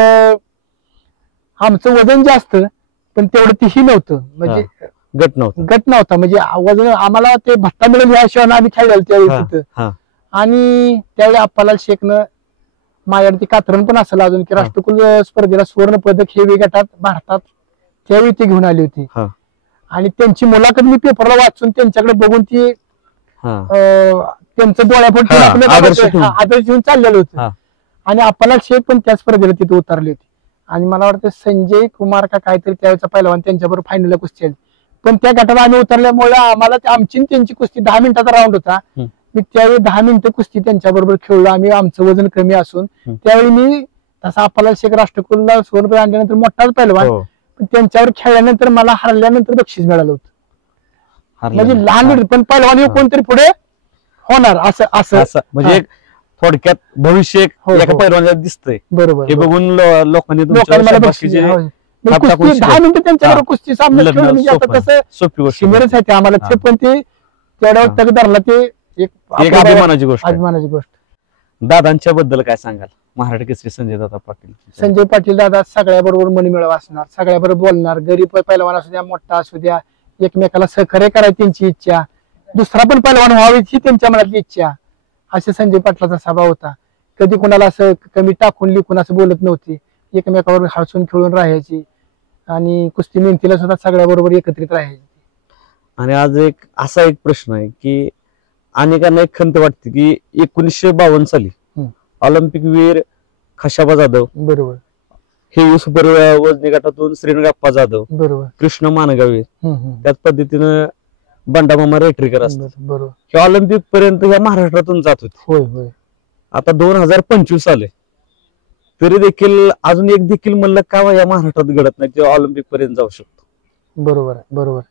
आमचं वजन जास्त, पण तेवढं तेही नव्हतं, म्हणजे गट नव्हता. म्हणजे वजन आम्हाला ते भत्ता मिळेल या शिवाय आम्ही खेळलेलो त्यावेळी तिथं. आणि त्यावेळी अप्पालाल शेखनं माझ्यावरती कात्रण पण असेल अजून की राष्ट्रकुल स्पर्धेला सुवर्ण पदक हे गटात भारतात त्यावेळी ते घेऊन आली होती. आणि त्यांची मुलाखत मी पेपरला वाचून त्यांच्याकडे बघून ती त्यांचं डोळ्यापुढे आदर्श घेऊन चाललेलं होतं. आणि अप्पालाल शेख पण त्या स्पर्धेला तिथे उतरले होते. आणि मला वाटतं संजय कुमार का काहीतरी त्यावेळेचा पहिलवान त्यांच्याबरोबर फायनलला कुस्ती आली. पण त्या गटात आम्ही उतरल्यामुळे आम्हाला आमची त्यांची कुस्ती 10 मिनिटाचा राऊंड होता. मी त्यावेळी 10 मिनिटं कुस्ती त्यांच्याबरोबर खेळलो. आम्ही आमचं वजन कमी असून त्यावेळी मी तसा अप्पालाल शेख राष्ट्रकुलला सुवर्ण आणल्यानंतर मोठाच पहिलवान, पण त्यांच्यावर खेळल्यानंतर मला हरल्यानंतर बक्षीस मिळालं होतं. म्हणजे लहान पण पहिलवान कोणतरी पुढे होणार असं म्हणजे थोडक्यात भविष्य एका पैलवानाला दिसतंय. बरोबर. हे बघून लोकांनी मला बक्षीस 10 मिनिटं त्यांच्याबरोबर कुस्ती सामना खेळून म्हणजे आता तसं शिबिरच आहे ते आम्हाला ते, पण ते तेवढ्या तक धरला ते एक अभिमानाची गोष्ट. दादांच्या बद्दल काय सांगाल? महाराष्ट्र केसरी संजय पाटील दादा सगळ्याबरोबर मनमिळाव असणार, सगळ्याबरोबर बोलणार. गरीब पैलवान असू द्या, मोठा असू द्या, एकमेकाला सहकार्य करायची त्यांची इच्छा, दुसरा पण पैलवान व्हावी ही त्यांच्या मनातली इच्छा. असे संजय पाटलाचा स्वभाव होता. कधी कोणाला असं कमी टाकून लिखून असं बोलत नव्हते. एकमेकावर हसून खेळून राहायची आणि कुस्ती मेहनतीला सुद्धा सगळ्याबरोबर एकत्रित राहायची. आणि आज एक असा एक प्रश्न आहे की अनेकांना एक खंत वाटते की 1952 साली ऑलिम्पिक वीर खशाबा जाधव, बरोबर हे सुपर वजनी गटातून श्रीरंगाप्पा जाधव, बरोबर कृष्ण मानगावे, त्याच पद्धतीनं बंडामामा रेटरीकर असतात, बरोबर हे ऑलिम्पिक पर्यंत या महाराष्ट्रातून जात होते. होय होय आता 2025 आले तरी देखील अजून एक देखील म्हणलं का या महाराष्ट्रात घडत नाही ते ऑलिम्पिक पर्यंत जाऊ शकतो. बरोबर आहे, बरोबर.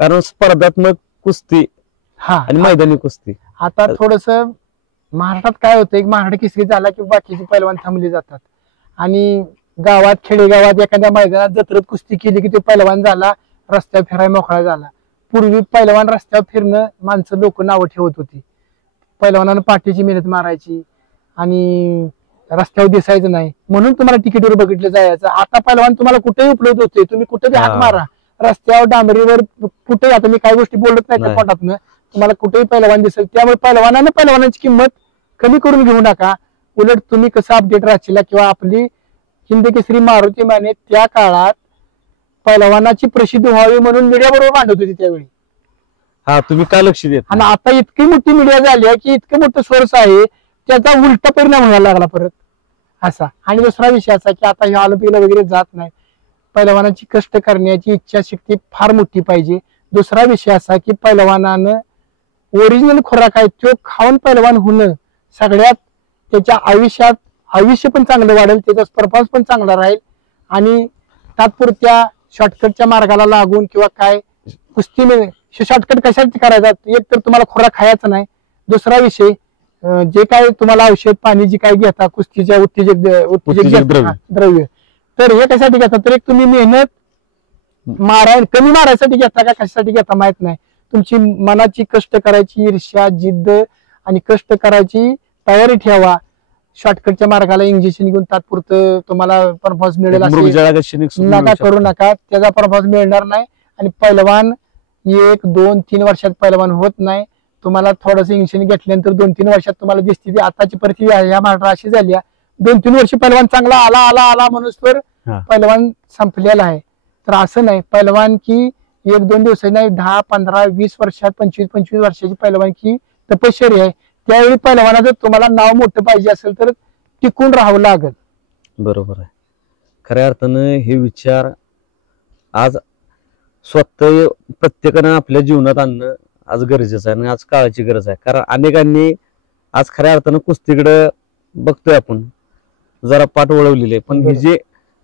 कारण स्पर्धात्मक कुस्ती हा आणि मैदानी कुस्ती आता थोडस महाराष्ट्रात काय होतं, एक महाराष्ट्र केसरी झाला की बाकीचे पैलवान थांबले जातात आणि गावात खेडेगावात एखाद्या मैदानात जत्रेत कुस्ती केली की तो पैलवान झाला, रस्त्यावर फिराय मोकळा झाला. पूर्वी पैलवान रस्त्यावर फिरणं माणसं लोक नावं ठेवत होती. पैलवानानं पाठीची मेहनत मारायची आणि रस्त्यावर दिसायचं नाही म्हणून तुम्हाला तिकीटवर बघितलं जायचं. आता पैलवान तुम्हाला कुठेही उपलब्ध होते, तुम्ही कुठेही हात मारा, रस्त्यावर डांबरीवर कुठेही. आता मी काही गोष्टी बोलत नाही त्या पोटातनं, तुम्हाला कुठेही पैलवान दिसेल. त्यामुळे पैलवानानं पैलवानाची किंमत कमी करून घेऊ नका. उलट तुम्ही कसं अपडेट राहशील किंवा आपली हिंद केसरी मारुती माने त्या काळात पैलवानाची प्रसिद्धी व्हावी म्हणून मीडिया बरोबर मांडत होती त्यावेळी. हा तुम्ही काय लक्ष देत आणि आता इतकी मोठी मीडिया झाली आहे की इतकं मोठं सोर्स आहे त्याचा उलटा परिणाम व्हायला लागला परत असा. आणि दुसरा विषय असा की आता ह्या ऑलिम्पिकला वगैरे जात नाही, पैलवानाची कष्ट करण्याची इच्छाशक्ती फार मोठी पाहिजे. दुसरा विषय असा की पैलवानानं ओरिजिनल खुराक आहे तो खाऊन पैलवान होणं सगळ्यात त्याच्या आयुष्यात आयुष्य पण चांगलं वाढेल, त्याचा परफॉर्मन्स पण चांगला राहील. आणि तात्पुरत्या शॉर्टकटच्या मार्गाला लागून किंवा काय कुस्तीने शॉर्टकट कशासाठी करायचा, एक तर तुम्हाला खुराक खायचा नाही. दुसरा विषय जे काय तुम्हाला औषध पाणी जे काय घेता कुस्तीच्या उत्तेजक द्रव्य, तर हे कशासाठी घेता, तर एक तुम्ही मेहनत कमी मारायसाठी घेता का कशासाठी घेता माहित नाही. तुमची मनाची कष्ट करायची ईर्ष्या जिद्द आणि कष्ट करायची तयारी ठेवा. शॉर्टकटच्या मार्गाला इंजेक्शन घेऊन तात्पुरतं तुम्हाला परफॉर्मन्स मिळेल असं नका करू नका, त्याचा परफॉर्मन्स मिळणार नाही. आणि पैलवान 1, 2, 3 वर्षात पैलवान होत नाही. तुम्हाला थोडस इंजेक्शन घेतल्यानंतर 2-3 वर्षात तुम्हाला दिसते. आताची परिस्थिती या महाराष्ट्र अशी झाली आहे, 2-3 वर्ष पैलवान चांगला आला आला आला म्हणून तर पैलवान संपलेला आहे. तर असं नाही, पैलवान की 1-2 दिवस नाही, 10, 15, 20 वर्षात 25 वर्षाची पैलवान की तपश्चर्या आहे. त्यावेळी पैलवानाचं तुम्हाला नाव मोठं पाहिजे असेल तर टिकून राहावं लागेल. बरोबर आहे. खऱ्या अर्थानं हे विचार आज स्वतः प्रत्येकानं आपल्या जीवनात आणणं आज गरजेचं आहे आणि आज काळाची गरज आहे. कारण अनेकांनी आज खऱ्या अर्थानं कुस्तीकडे बघतोय आपण जरा पाठ वळवलेली आहे, पण हे जे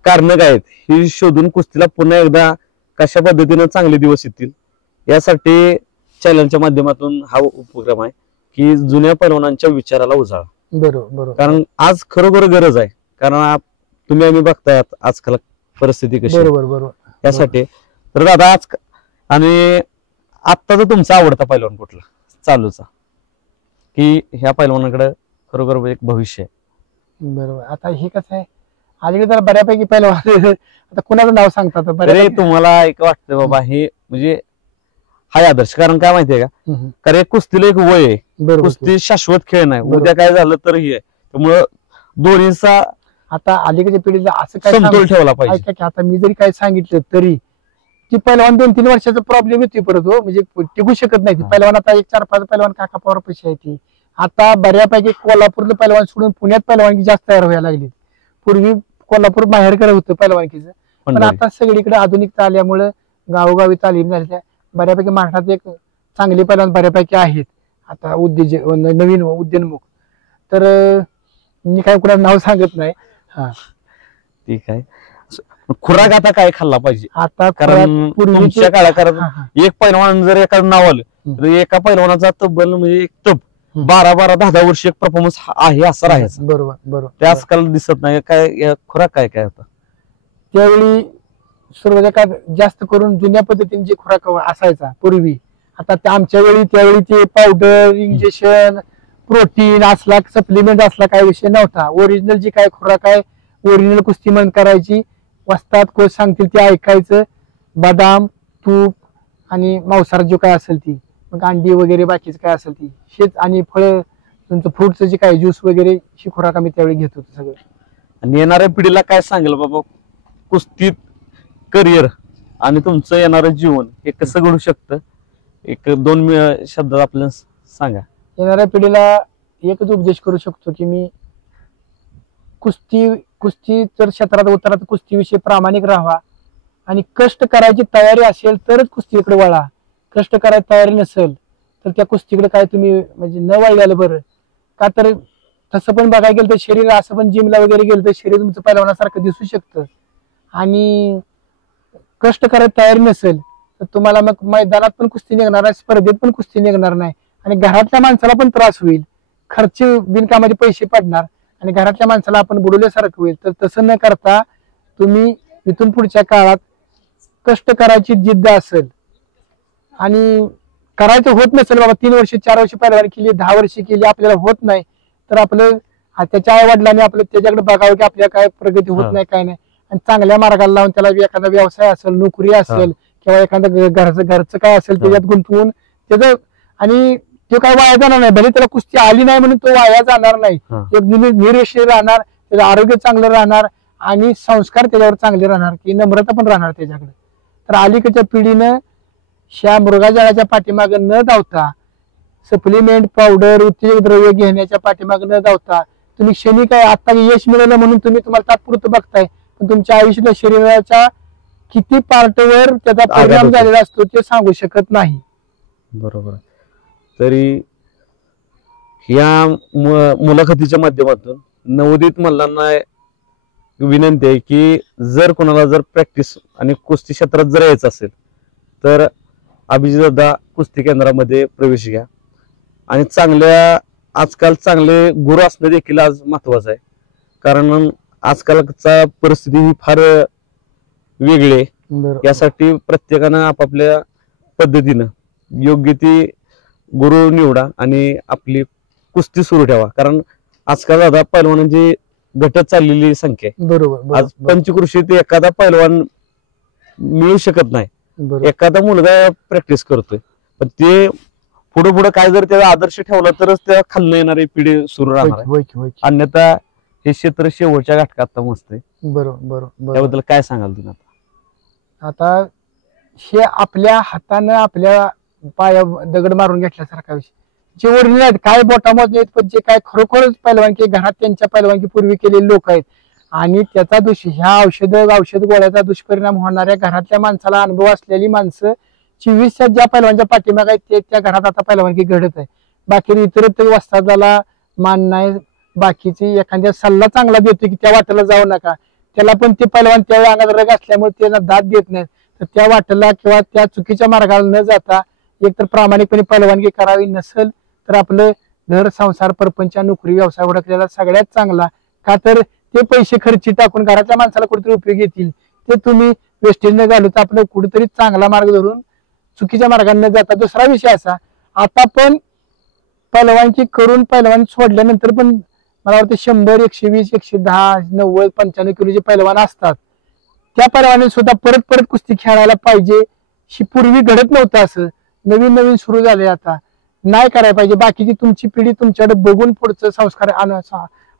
कारण काय आहेत हे शोधून कुस्तीला पुन्हा एकदा कशा पद्धतीनं चांगले दिवस येतील यासाठी चॅनलच्या माध्यमातून हा उपक्रम आहे की जुन्या पैलवानांच्या विचाराला उजाळा. बरोबर, कारण आज खरोखर गरज आहे. कारण तुम्ही आम्ही बघताय आजकाल परिस्थिती कशी, बरोबर यासाठी. तर दादा आज आणि आत्ताचा तुमचा आवडता पैलवान कुठला चालूचा की ह्या पैलवानाकडे खरोखर एक भविष्य आहे? बरोबर. आता हे कसं आहे अलीकडे तर बऱ्यापैकी पैलवान आता कुणाचं नाव सांगतात तुम्हाला एक वाटतं बाबा हे म्हणजे हाय आदर्श? कारण काय माहितीये का, कारण कुस्तीला एक वय आहे, कुस्ती शाश्वत खेळ नाही, उद्या काय झालं तर हे आहे. त्यामुळं दोन्हीचा आता अलीकडच्या पिढीला असं काय समतोल ठेवला पाहिजे. आता मी जरी काय सांगितलं तरी ती पैलवान 2-3 वर्षाचा प्रॉब्लेम येतोय परत हो, म्हणजे टिकू शकत नाही. पैलवान आता 1-4-5 पैलवान काका पवार पैसे आहे ती. आता बऱ्यापैकी कोल्हापूरला पैलवान सोडून पुण्यात पैलवानकी जास्त तयार व्हायला लागली. पूर्वी कोल्हापूर बाहेर करत होतं पैलवानकीचं, पण आता सगळीकडे आधुनिकता आल्यामुळे गावोगावी तालीम झाली. बऱ्यापैकी महाराष्ट्रात एक चांगले पैलवान बऱ्यापैकी आहेत आता नवीन उद्योन्मुख. तर मी काय कुणाला नाव सांगत नाही. हा ठीक आहे. खुराक आता काय खाल्ला पाहिजे आता, कारण पूर्वीच्या काळात एक पैलवान जर एखादं नाव आलं तर एका पैलवानाचा तब्बल म्हणजे एक तब 12-10 वर्ष एक परफॉर्मन्स आहे असं राहायचं. बरोबर. ते आजकाल दिसत नाही. काय खुराक काय काय होता त्यावेळी सुरुवातीच्या काळात जास्त करून जुन्या पद्धतीने जे खुराक असायचा पूर्वी. आता आमच्या वेळी त्यावेळी ते पावडर इंजेक्शन प्रोटीन असला सप्लिमेंट असला काय विषय नव्हता. ओरिजिनल जी काय खुराक आहे ओरिजिनल कुस्ती मन करायची, वस्तात कोच सांगतील ते ऐकायचं. बदाम तूप आणि मांसाहार जो काय असेल ती, मग अंडी वगैरे बाकीचं काय असेल ती शेत आणि फळ तुमचं फ्रुटचं जे काय ज्यूस वगैरे ही खुराक आम्ही त्यावेळी घेत होतो सगळं. आणि येणाऱ्या पिढीला काय सांगेल बाबा कुस्तीत करिअर आणि तुमचं येणारं जीवन हे कसं घडू शकतं एक दोन शब्दात आपल्याला सांगा. येणाऱ्या पिढीला एकच उपदेश करू शकतो की मी कुस्ती जर क्षेत्रात उतरा तर कुस्तीविषयी प्रामाणिक राहावा आणि कष्ट करायची तयारी असेल तरच कुस्तीकडे वळा. कष्ट करायची तयारी नसेल तर त्या कुस्तीकडे काय तुम्ही म्हणजे न वळल्याला बरं. का तर तसं पण बघायला गेलं तर शरीर असं पण जिमला वगैरे गेलं तर शरीर तुमचं पहिलवानासारखं दिसू शकतं आणि कष्ट करायची तयारी नसेल तर तुम्हाला मग मैदानात पण कुस्ती निघणार नाही, स्पर्धेत पण कुस्ती निघणार नाही आणि घरातल्या माणसाला पण त्रास होईल. खर्च बिनकामाचे पैसे पडणार आणि घरातल्या माणसाला आपण बुडवल्यासारखं होईल. तर तसं न करता तुम्ही इथून पुढच्या काळात कष्ट करायची जिद्द असेल आणि करायचं होत नसेल बाबा 3 वर्ष 4 वर्ष पहिलवानी केली 10 वर्ष केली आपल्याला होत नाही तर आपलं त्याच्या आई वडिलांनी आपलं त्याच्याकडे बघावं की आपल्या काय प्रगती होत नाही काय नाही आणि चांगल्या मार्गाला लावून त्याला एखादा व्यवसाय असेल नोकरी असेल किंवा एखादं घरचं काय असेल त्याच्यात गुंतवून त्याचं आणि तो काय वाया जाणार नाही. भले त्याला कुस्ती आली नाही म्हणून तो वाया जाणार नाही. एक निरशय राहणार, त्याचं आरोग्य चांगलं राहणार आणि संस्कार त्याच्यावर चांगले राहणार की नम्रता पण राहणार त्याच्याकडे. तर अलीकडच्या पिढीनं ह्या मृगाजळाच्या पाठीमागे न धावता सप्लिमेंट पावडर उत्तेजक द्रव्य घेण्याच्या पाठीमागे न धावता तुम्ही क्षणी काय आता यश मिळालं म्हणून तुम्ही तुम्हाला तात्पुरतं बघताय पण तुमच्या आयुष्यातल्या शरीराच्या किती पार्टवर त्याचा परिणाम झालेला असतो ते सांगू शकत नाही. बरोबर. तरी या मुलाखतीच्या माध्यमातून नवोदित मल्लांना विनंती आहे की जर कोणाला जर प्रॅक्टिस आणि कुस्ती क्षेत्रात जर यायचं असेल तर अभिजितदादा कुस्ती केंद्रामध्ये प्रवेश घ्या आणि आजकाल चांगले गुरु असणं देखील आज महत्वाचं आहे. कारण आजकालचा परिस्थिती ही फार वेगळी आहे. यासाठी प्रत्येकानं आपापल्या पद्धतीनं योग्य ती गुरु निवडा आणि आपली कुस्ती सुरू ठेवा. कारण आजकाल दादा पैलवानांची घटत चाललेली संख्या आहे. बरोबर. आज पंचकृषीत एखादा पैलवान मिळू शकत नाही. एखादा मुलगा प्रॅक्टिस करतोय पण ते पुढे काय जर त्याचा आदर्श ठेवला तरच त्या खालनं येणारी पिढी सुरू राहणार. अन्यथा हे क्षेत्र शेवटच्या घटकात आता मस्त आहे. बरोबर. त्याबद्दल काय सांगाल तुम्ही आता हे आपल्या हातानं आपल्या पाया दगड मारून घेतल्यासारखा विषय. जे ओरिजिनल आहेत काय बोटामध्ये पण जे काय खरोखरच पैलवानकी घरात त्यांच्या पैलवानकी पूर्वी केलेले लोक आहेत आणि त्याचा ह्या औषध गोळ्याचा दुष्परिणाम होणाऱ्या घरातल्या माणसाला अनुभव असलेली माणसं 24 ज्या पैलवानच्या पाठीमाग आहेत ते त्या घरात आता पैलवानकी घडत आहे. बाकी इतर वस्तादाला मान नाही. बाकीची एखाद्या सल्ला चांगला देतो की त्या वाटेला जाऊ नका त्याला पण ते पैलवान त्या अंगात रग असल्यामुळे त्यांना दाद देत नाहीत. तर त्या वाटेला किंवा त्या चुकीच्या मार्गाला न जाता एकतर प्रामाणिकपणे पैलवानगी करावी नसेल तर आपलं घर संसार परपंच नोकरी व्यवसाय ओळखलेला सगळ्यात चांगला. का तर ते पैसे खर्ची टाकून घराच्या माणसाला कुठेतरी उपयोग येतील ते तुम्ही वेस्टेज न घालू तर आपलं कुठेतरी चांगला मार्ग धरून चुकीच्या मार्गाने न जाता. दुसरा विषय असा आता पण पैलवानकी करून पैलवान सोडल्यानंतर पण मला वाटतं 100 120 110 90 95 किलोचे पैलवान असतात. त्या पैलवानाने सुद्धा परत कुस्ती खेळायला पाहिजे. ही पूर्वी घडत नव्हतं. असं नवीन सुरू झाले. आता नाही करायला पाहिजे. बाकीची तुमची पिढी तुमच्याकडे बघून पुढचं संस्कार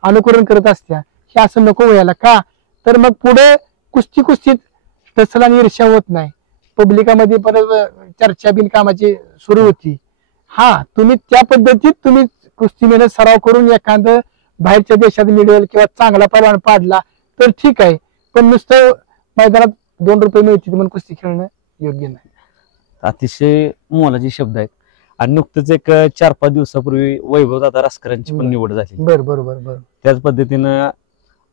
अनुकरण करत असत्या. हे असं नको व्हायला. का तर मग पुढे कुस्तीत तसला ईर्ष्या होत नाही. पब्लिकामध्ये परत चर्चा बिनकामाची सुरू होती. तुम्ही त्या पद्धतीत तुम्ही कुस्ती मेहनत सराव करून एखादं बाहेरच्या देशात मिळेल किंवा चांगला पैलवान पाडला तर ठीक आहे पण नुसतं मैदानात 2 रुपये मिळतील म्हणून कुस्ती खेळणं योग्य नाही. अतिशय मोलाचे शब्द आहेत. आणि नुकतंच एक 4-5 दिवसापूर्वी वैभवदादा रासकरांची पण निवड झाली. बरोबर. त्याच पद्धतीनं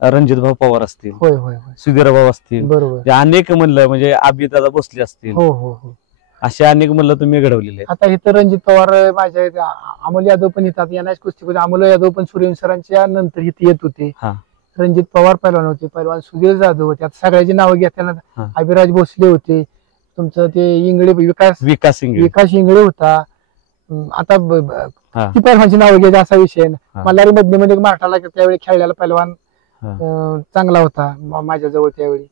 रणजित भाऊ पवार असतील, होय सुधीर भाऊ असतील, बरोबर अनेक म्हणलं म्हणजे अभिदादा भोसले असतील. हो असे अनेक म्हणलं तुम्ही घडवलेले. आता इथं रणजित पवार माझ्या अमोल यादव पण येतात. यांनाच कुस्ती अमोल यादव पण सूर्यवंशी सरांच्या नंतर इथे येत होते. रणजित पवार पैलवान होते. पैलवान सुधीर जाधव होते. आता सगळ्याची नावं घेताना अभिराज भोसले होते. तुमचं ते इंगळे विकास इंगळे होता. आता ती पैलवानची नावं घ्यायची असा विषय. मल्हारी मध्ये मराठाला त्यावेळी खेळलेला पैलवान चांगला होता माझ्या जवळ त्यावेळी.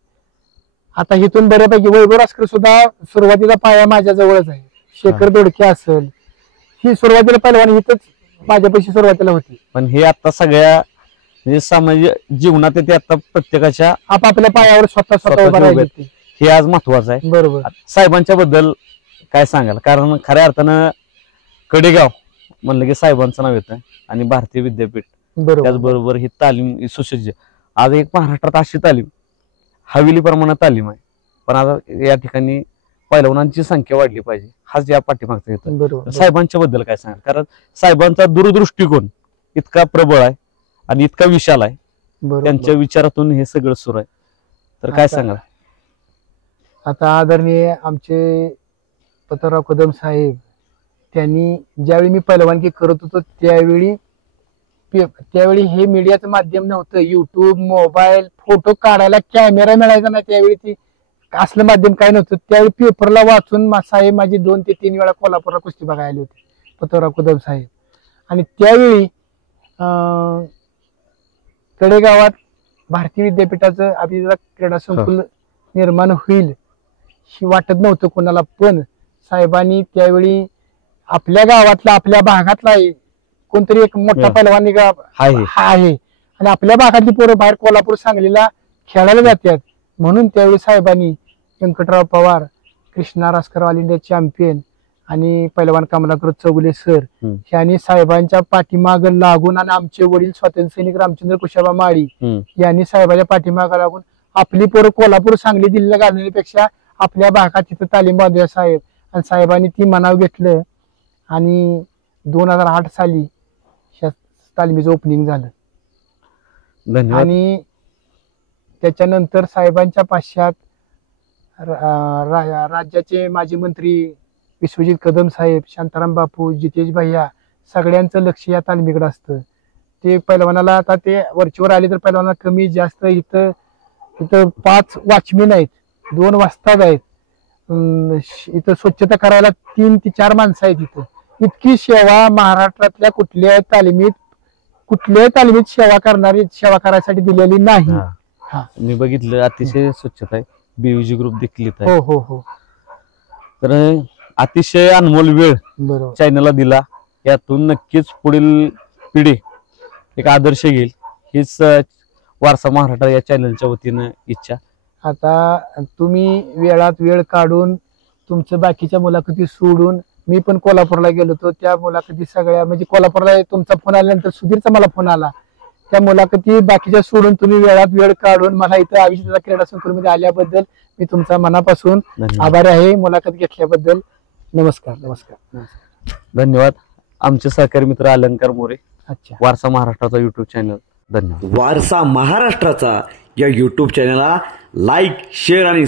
आता इथून बऱ्यापैकी वैभव रासकर सुद्धा सुरुवातीला पाया माझ्या जवळच आहे. शेखर दोडके असेल ही सुरुवातीला पैलवान इथंच माझ्यापाशी सुरुवातीला होती. पण हे आता सगळ्या म्हणजे सामाजिक जीवनात ते आता प्रत्येकाच्या आपापल्या पायावर स्वतः उभा राहिले. हे आज महत्वाचं आहे. बरोबर. साहेबांच्या बद्दल काय सांगाल? कारण खऱ्या अर्थानं कडेगाव म्हणलं की साहेबांचं नाव येतं आणि भारतीय विद्यापीठ बरोबर त्याचबरोबर ही तालीम ही सुसज्ज. आज एक महाराष्ट्रात अशी तालीम हवेली प्रमाणात तालीम आहे, पण आता या ठिकाणी पैलवानांची संख्या वाढली पाहिजे, हाच या पाठीमागचा येतो. बरोबर साहेबांच्या बद्दल काय सांगाल? कारण साहेबांचा दूरदृष्टिकोन इतका प्रबळ आहे आणि इतका विशाल आहे, बरोबर. त्यांच्या विचारातून हे सगळं सुरू आहे. तर काय आता- सांगाल? आता आदरणीय आमचे पतराव कदम साहेब, त्यांनी ज्यावेळी मी पहिलवानगी करत होतो त्यावेळी हे मीडियाचं माध्यम नव्हतं. युट्यूब, मोबाईल, फोटो काढायला कॅमेरा मिळायचा नाही. त्यावेळी ती असलं माध्यम काय नव्हतं. त्यावेळी पेपरला वाचून साहेब माझी 2 ते 3 वेळा कोल्हापूरला कुस्ती बघायला आले होते, पतराव कदम साहेब. आणि त्यावेळी कडेगावात भारतीय विद्यापीठाचं अभिजात क्रीडा संकुल निर्माण होईल ही वाटत नव्हतं कोणाला. पण साहेबांनी त्यावेळी आपल्या गावातला, आपल्या भागातला कोणतरी एक मोठा पैलवान आहे आणि आपल्या भागातली पोरं बाहेर कोल्हापूर, सांगलीला खेळायला जातात. म्हणून त्यावेळी साहेबांनी Vyankatrao Pawar, Krishna Raskar all India champion आणि पैलवान कमलाकर चौगुले सर यांनी साहेबांच्या पाठीमाग लागून आणि आमचे वडील स्वातंत्र्य सैनिक रामचंद्र कुशाबा माळी यांनी साहेबांच्या पाठीमाग लागून आपली पोरं कोल्हापूर, सांगली, दिल्लीला घालण्यापेक्षा आपल्या भागात तिथं तालीम बांधूया साहेब. आणि साहेबांनी ती मनाव घेतलं आणि 2008 साली तालमीचं ओपनिंग झालं. धन्यवाद. आणि त्याच्यानंतर साहेबांच्या पाश्चात राज्याचे माजी मंत्री विश्वजित कदम साहेब, शांताराम बापू, जितेश भैया सगळ्यांचं लक्ष या तालमीकडे असतं. ते पैलवानाला आता ते वरचीवर आले तर पैलवानाला कमी जास्त इथं 5 वॉचमॅन आहेत, 2 वस्ताद आहेत, इथं स्वच्छता करायला 3 ते 4 माणसं आहेत. इथं इतकी सेवा महाराष्ट्रातल्या कुठल्याही तालमीत सेवा करायसाठी दिलेली नाही. मी बघितलं, अतिशय स्वच्छता आहे. बीव्हीजी ग्रुप देखील इथं आहे. हो. तर अतिशय अनमोल वेळ बरोबर. चॅनलला दिला, यातून नक्कीच पुढील पिढी एक आदर्श घेईल, हीच वारसा महाराष्ट्र या चॅनलच्या वतीनं इच्छा. आता तुम्ही वेळात वेळ काढून तुमचं बाकीच्या मुलाखती सोडून, मी पण कोल्हापूरला गेलो होतो, त्या मुलाखती सगळ्या म्हणजे कोल्हापूरला तुमचा फोन आल्यानंतर सुधीरचा मला फोन आला, त्या मुलाखती बाकीच्या सोडून तुम्ही वेळात वेळ काढून मला इथं अभिजित क्रीडा संकुलमध्ये आल्याबद्दल मी तुमचा मनापासून आभारी आहे. मुलाखत घेतल्याबद्दल नमस्कार. धन्यवाद. आमचे सहकारी मित्र अलंकार मोरे, अच्छा, वारसा महाराष्ट्राचा युट्यूब चॅनल. धन्यवाद. वारसा महाराष्ट्राचा या युट्यूब चॅनलला लाईक, शेअर आणि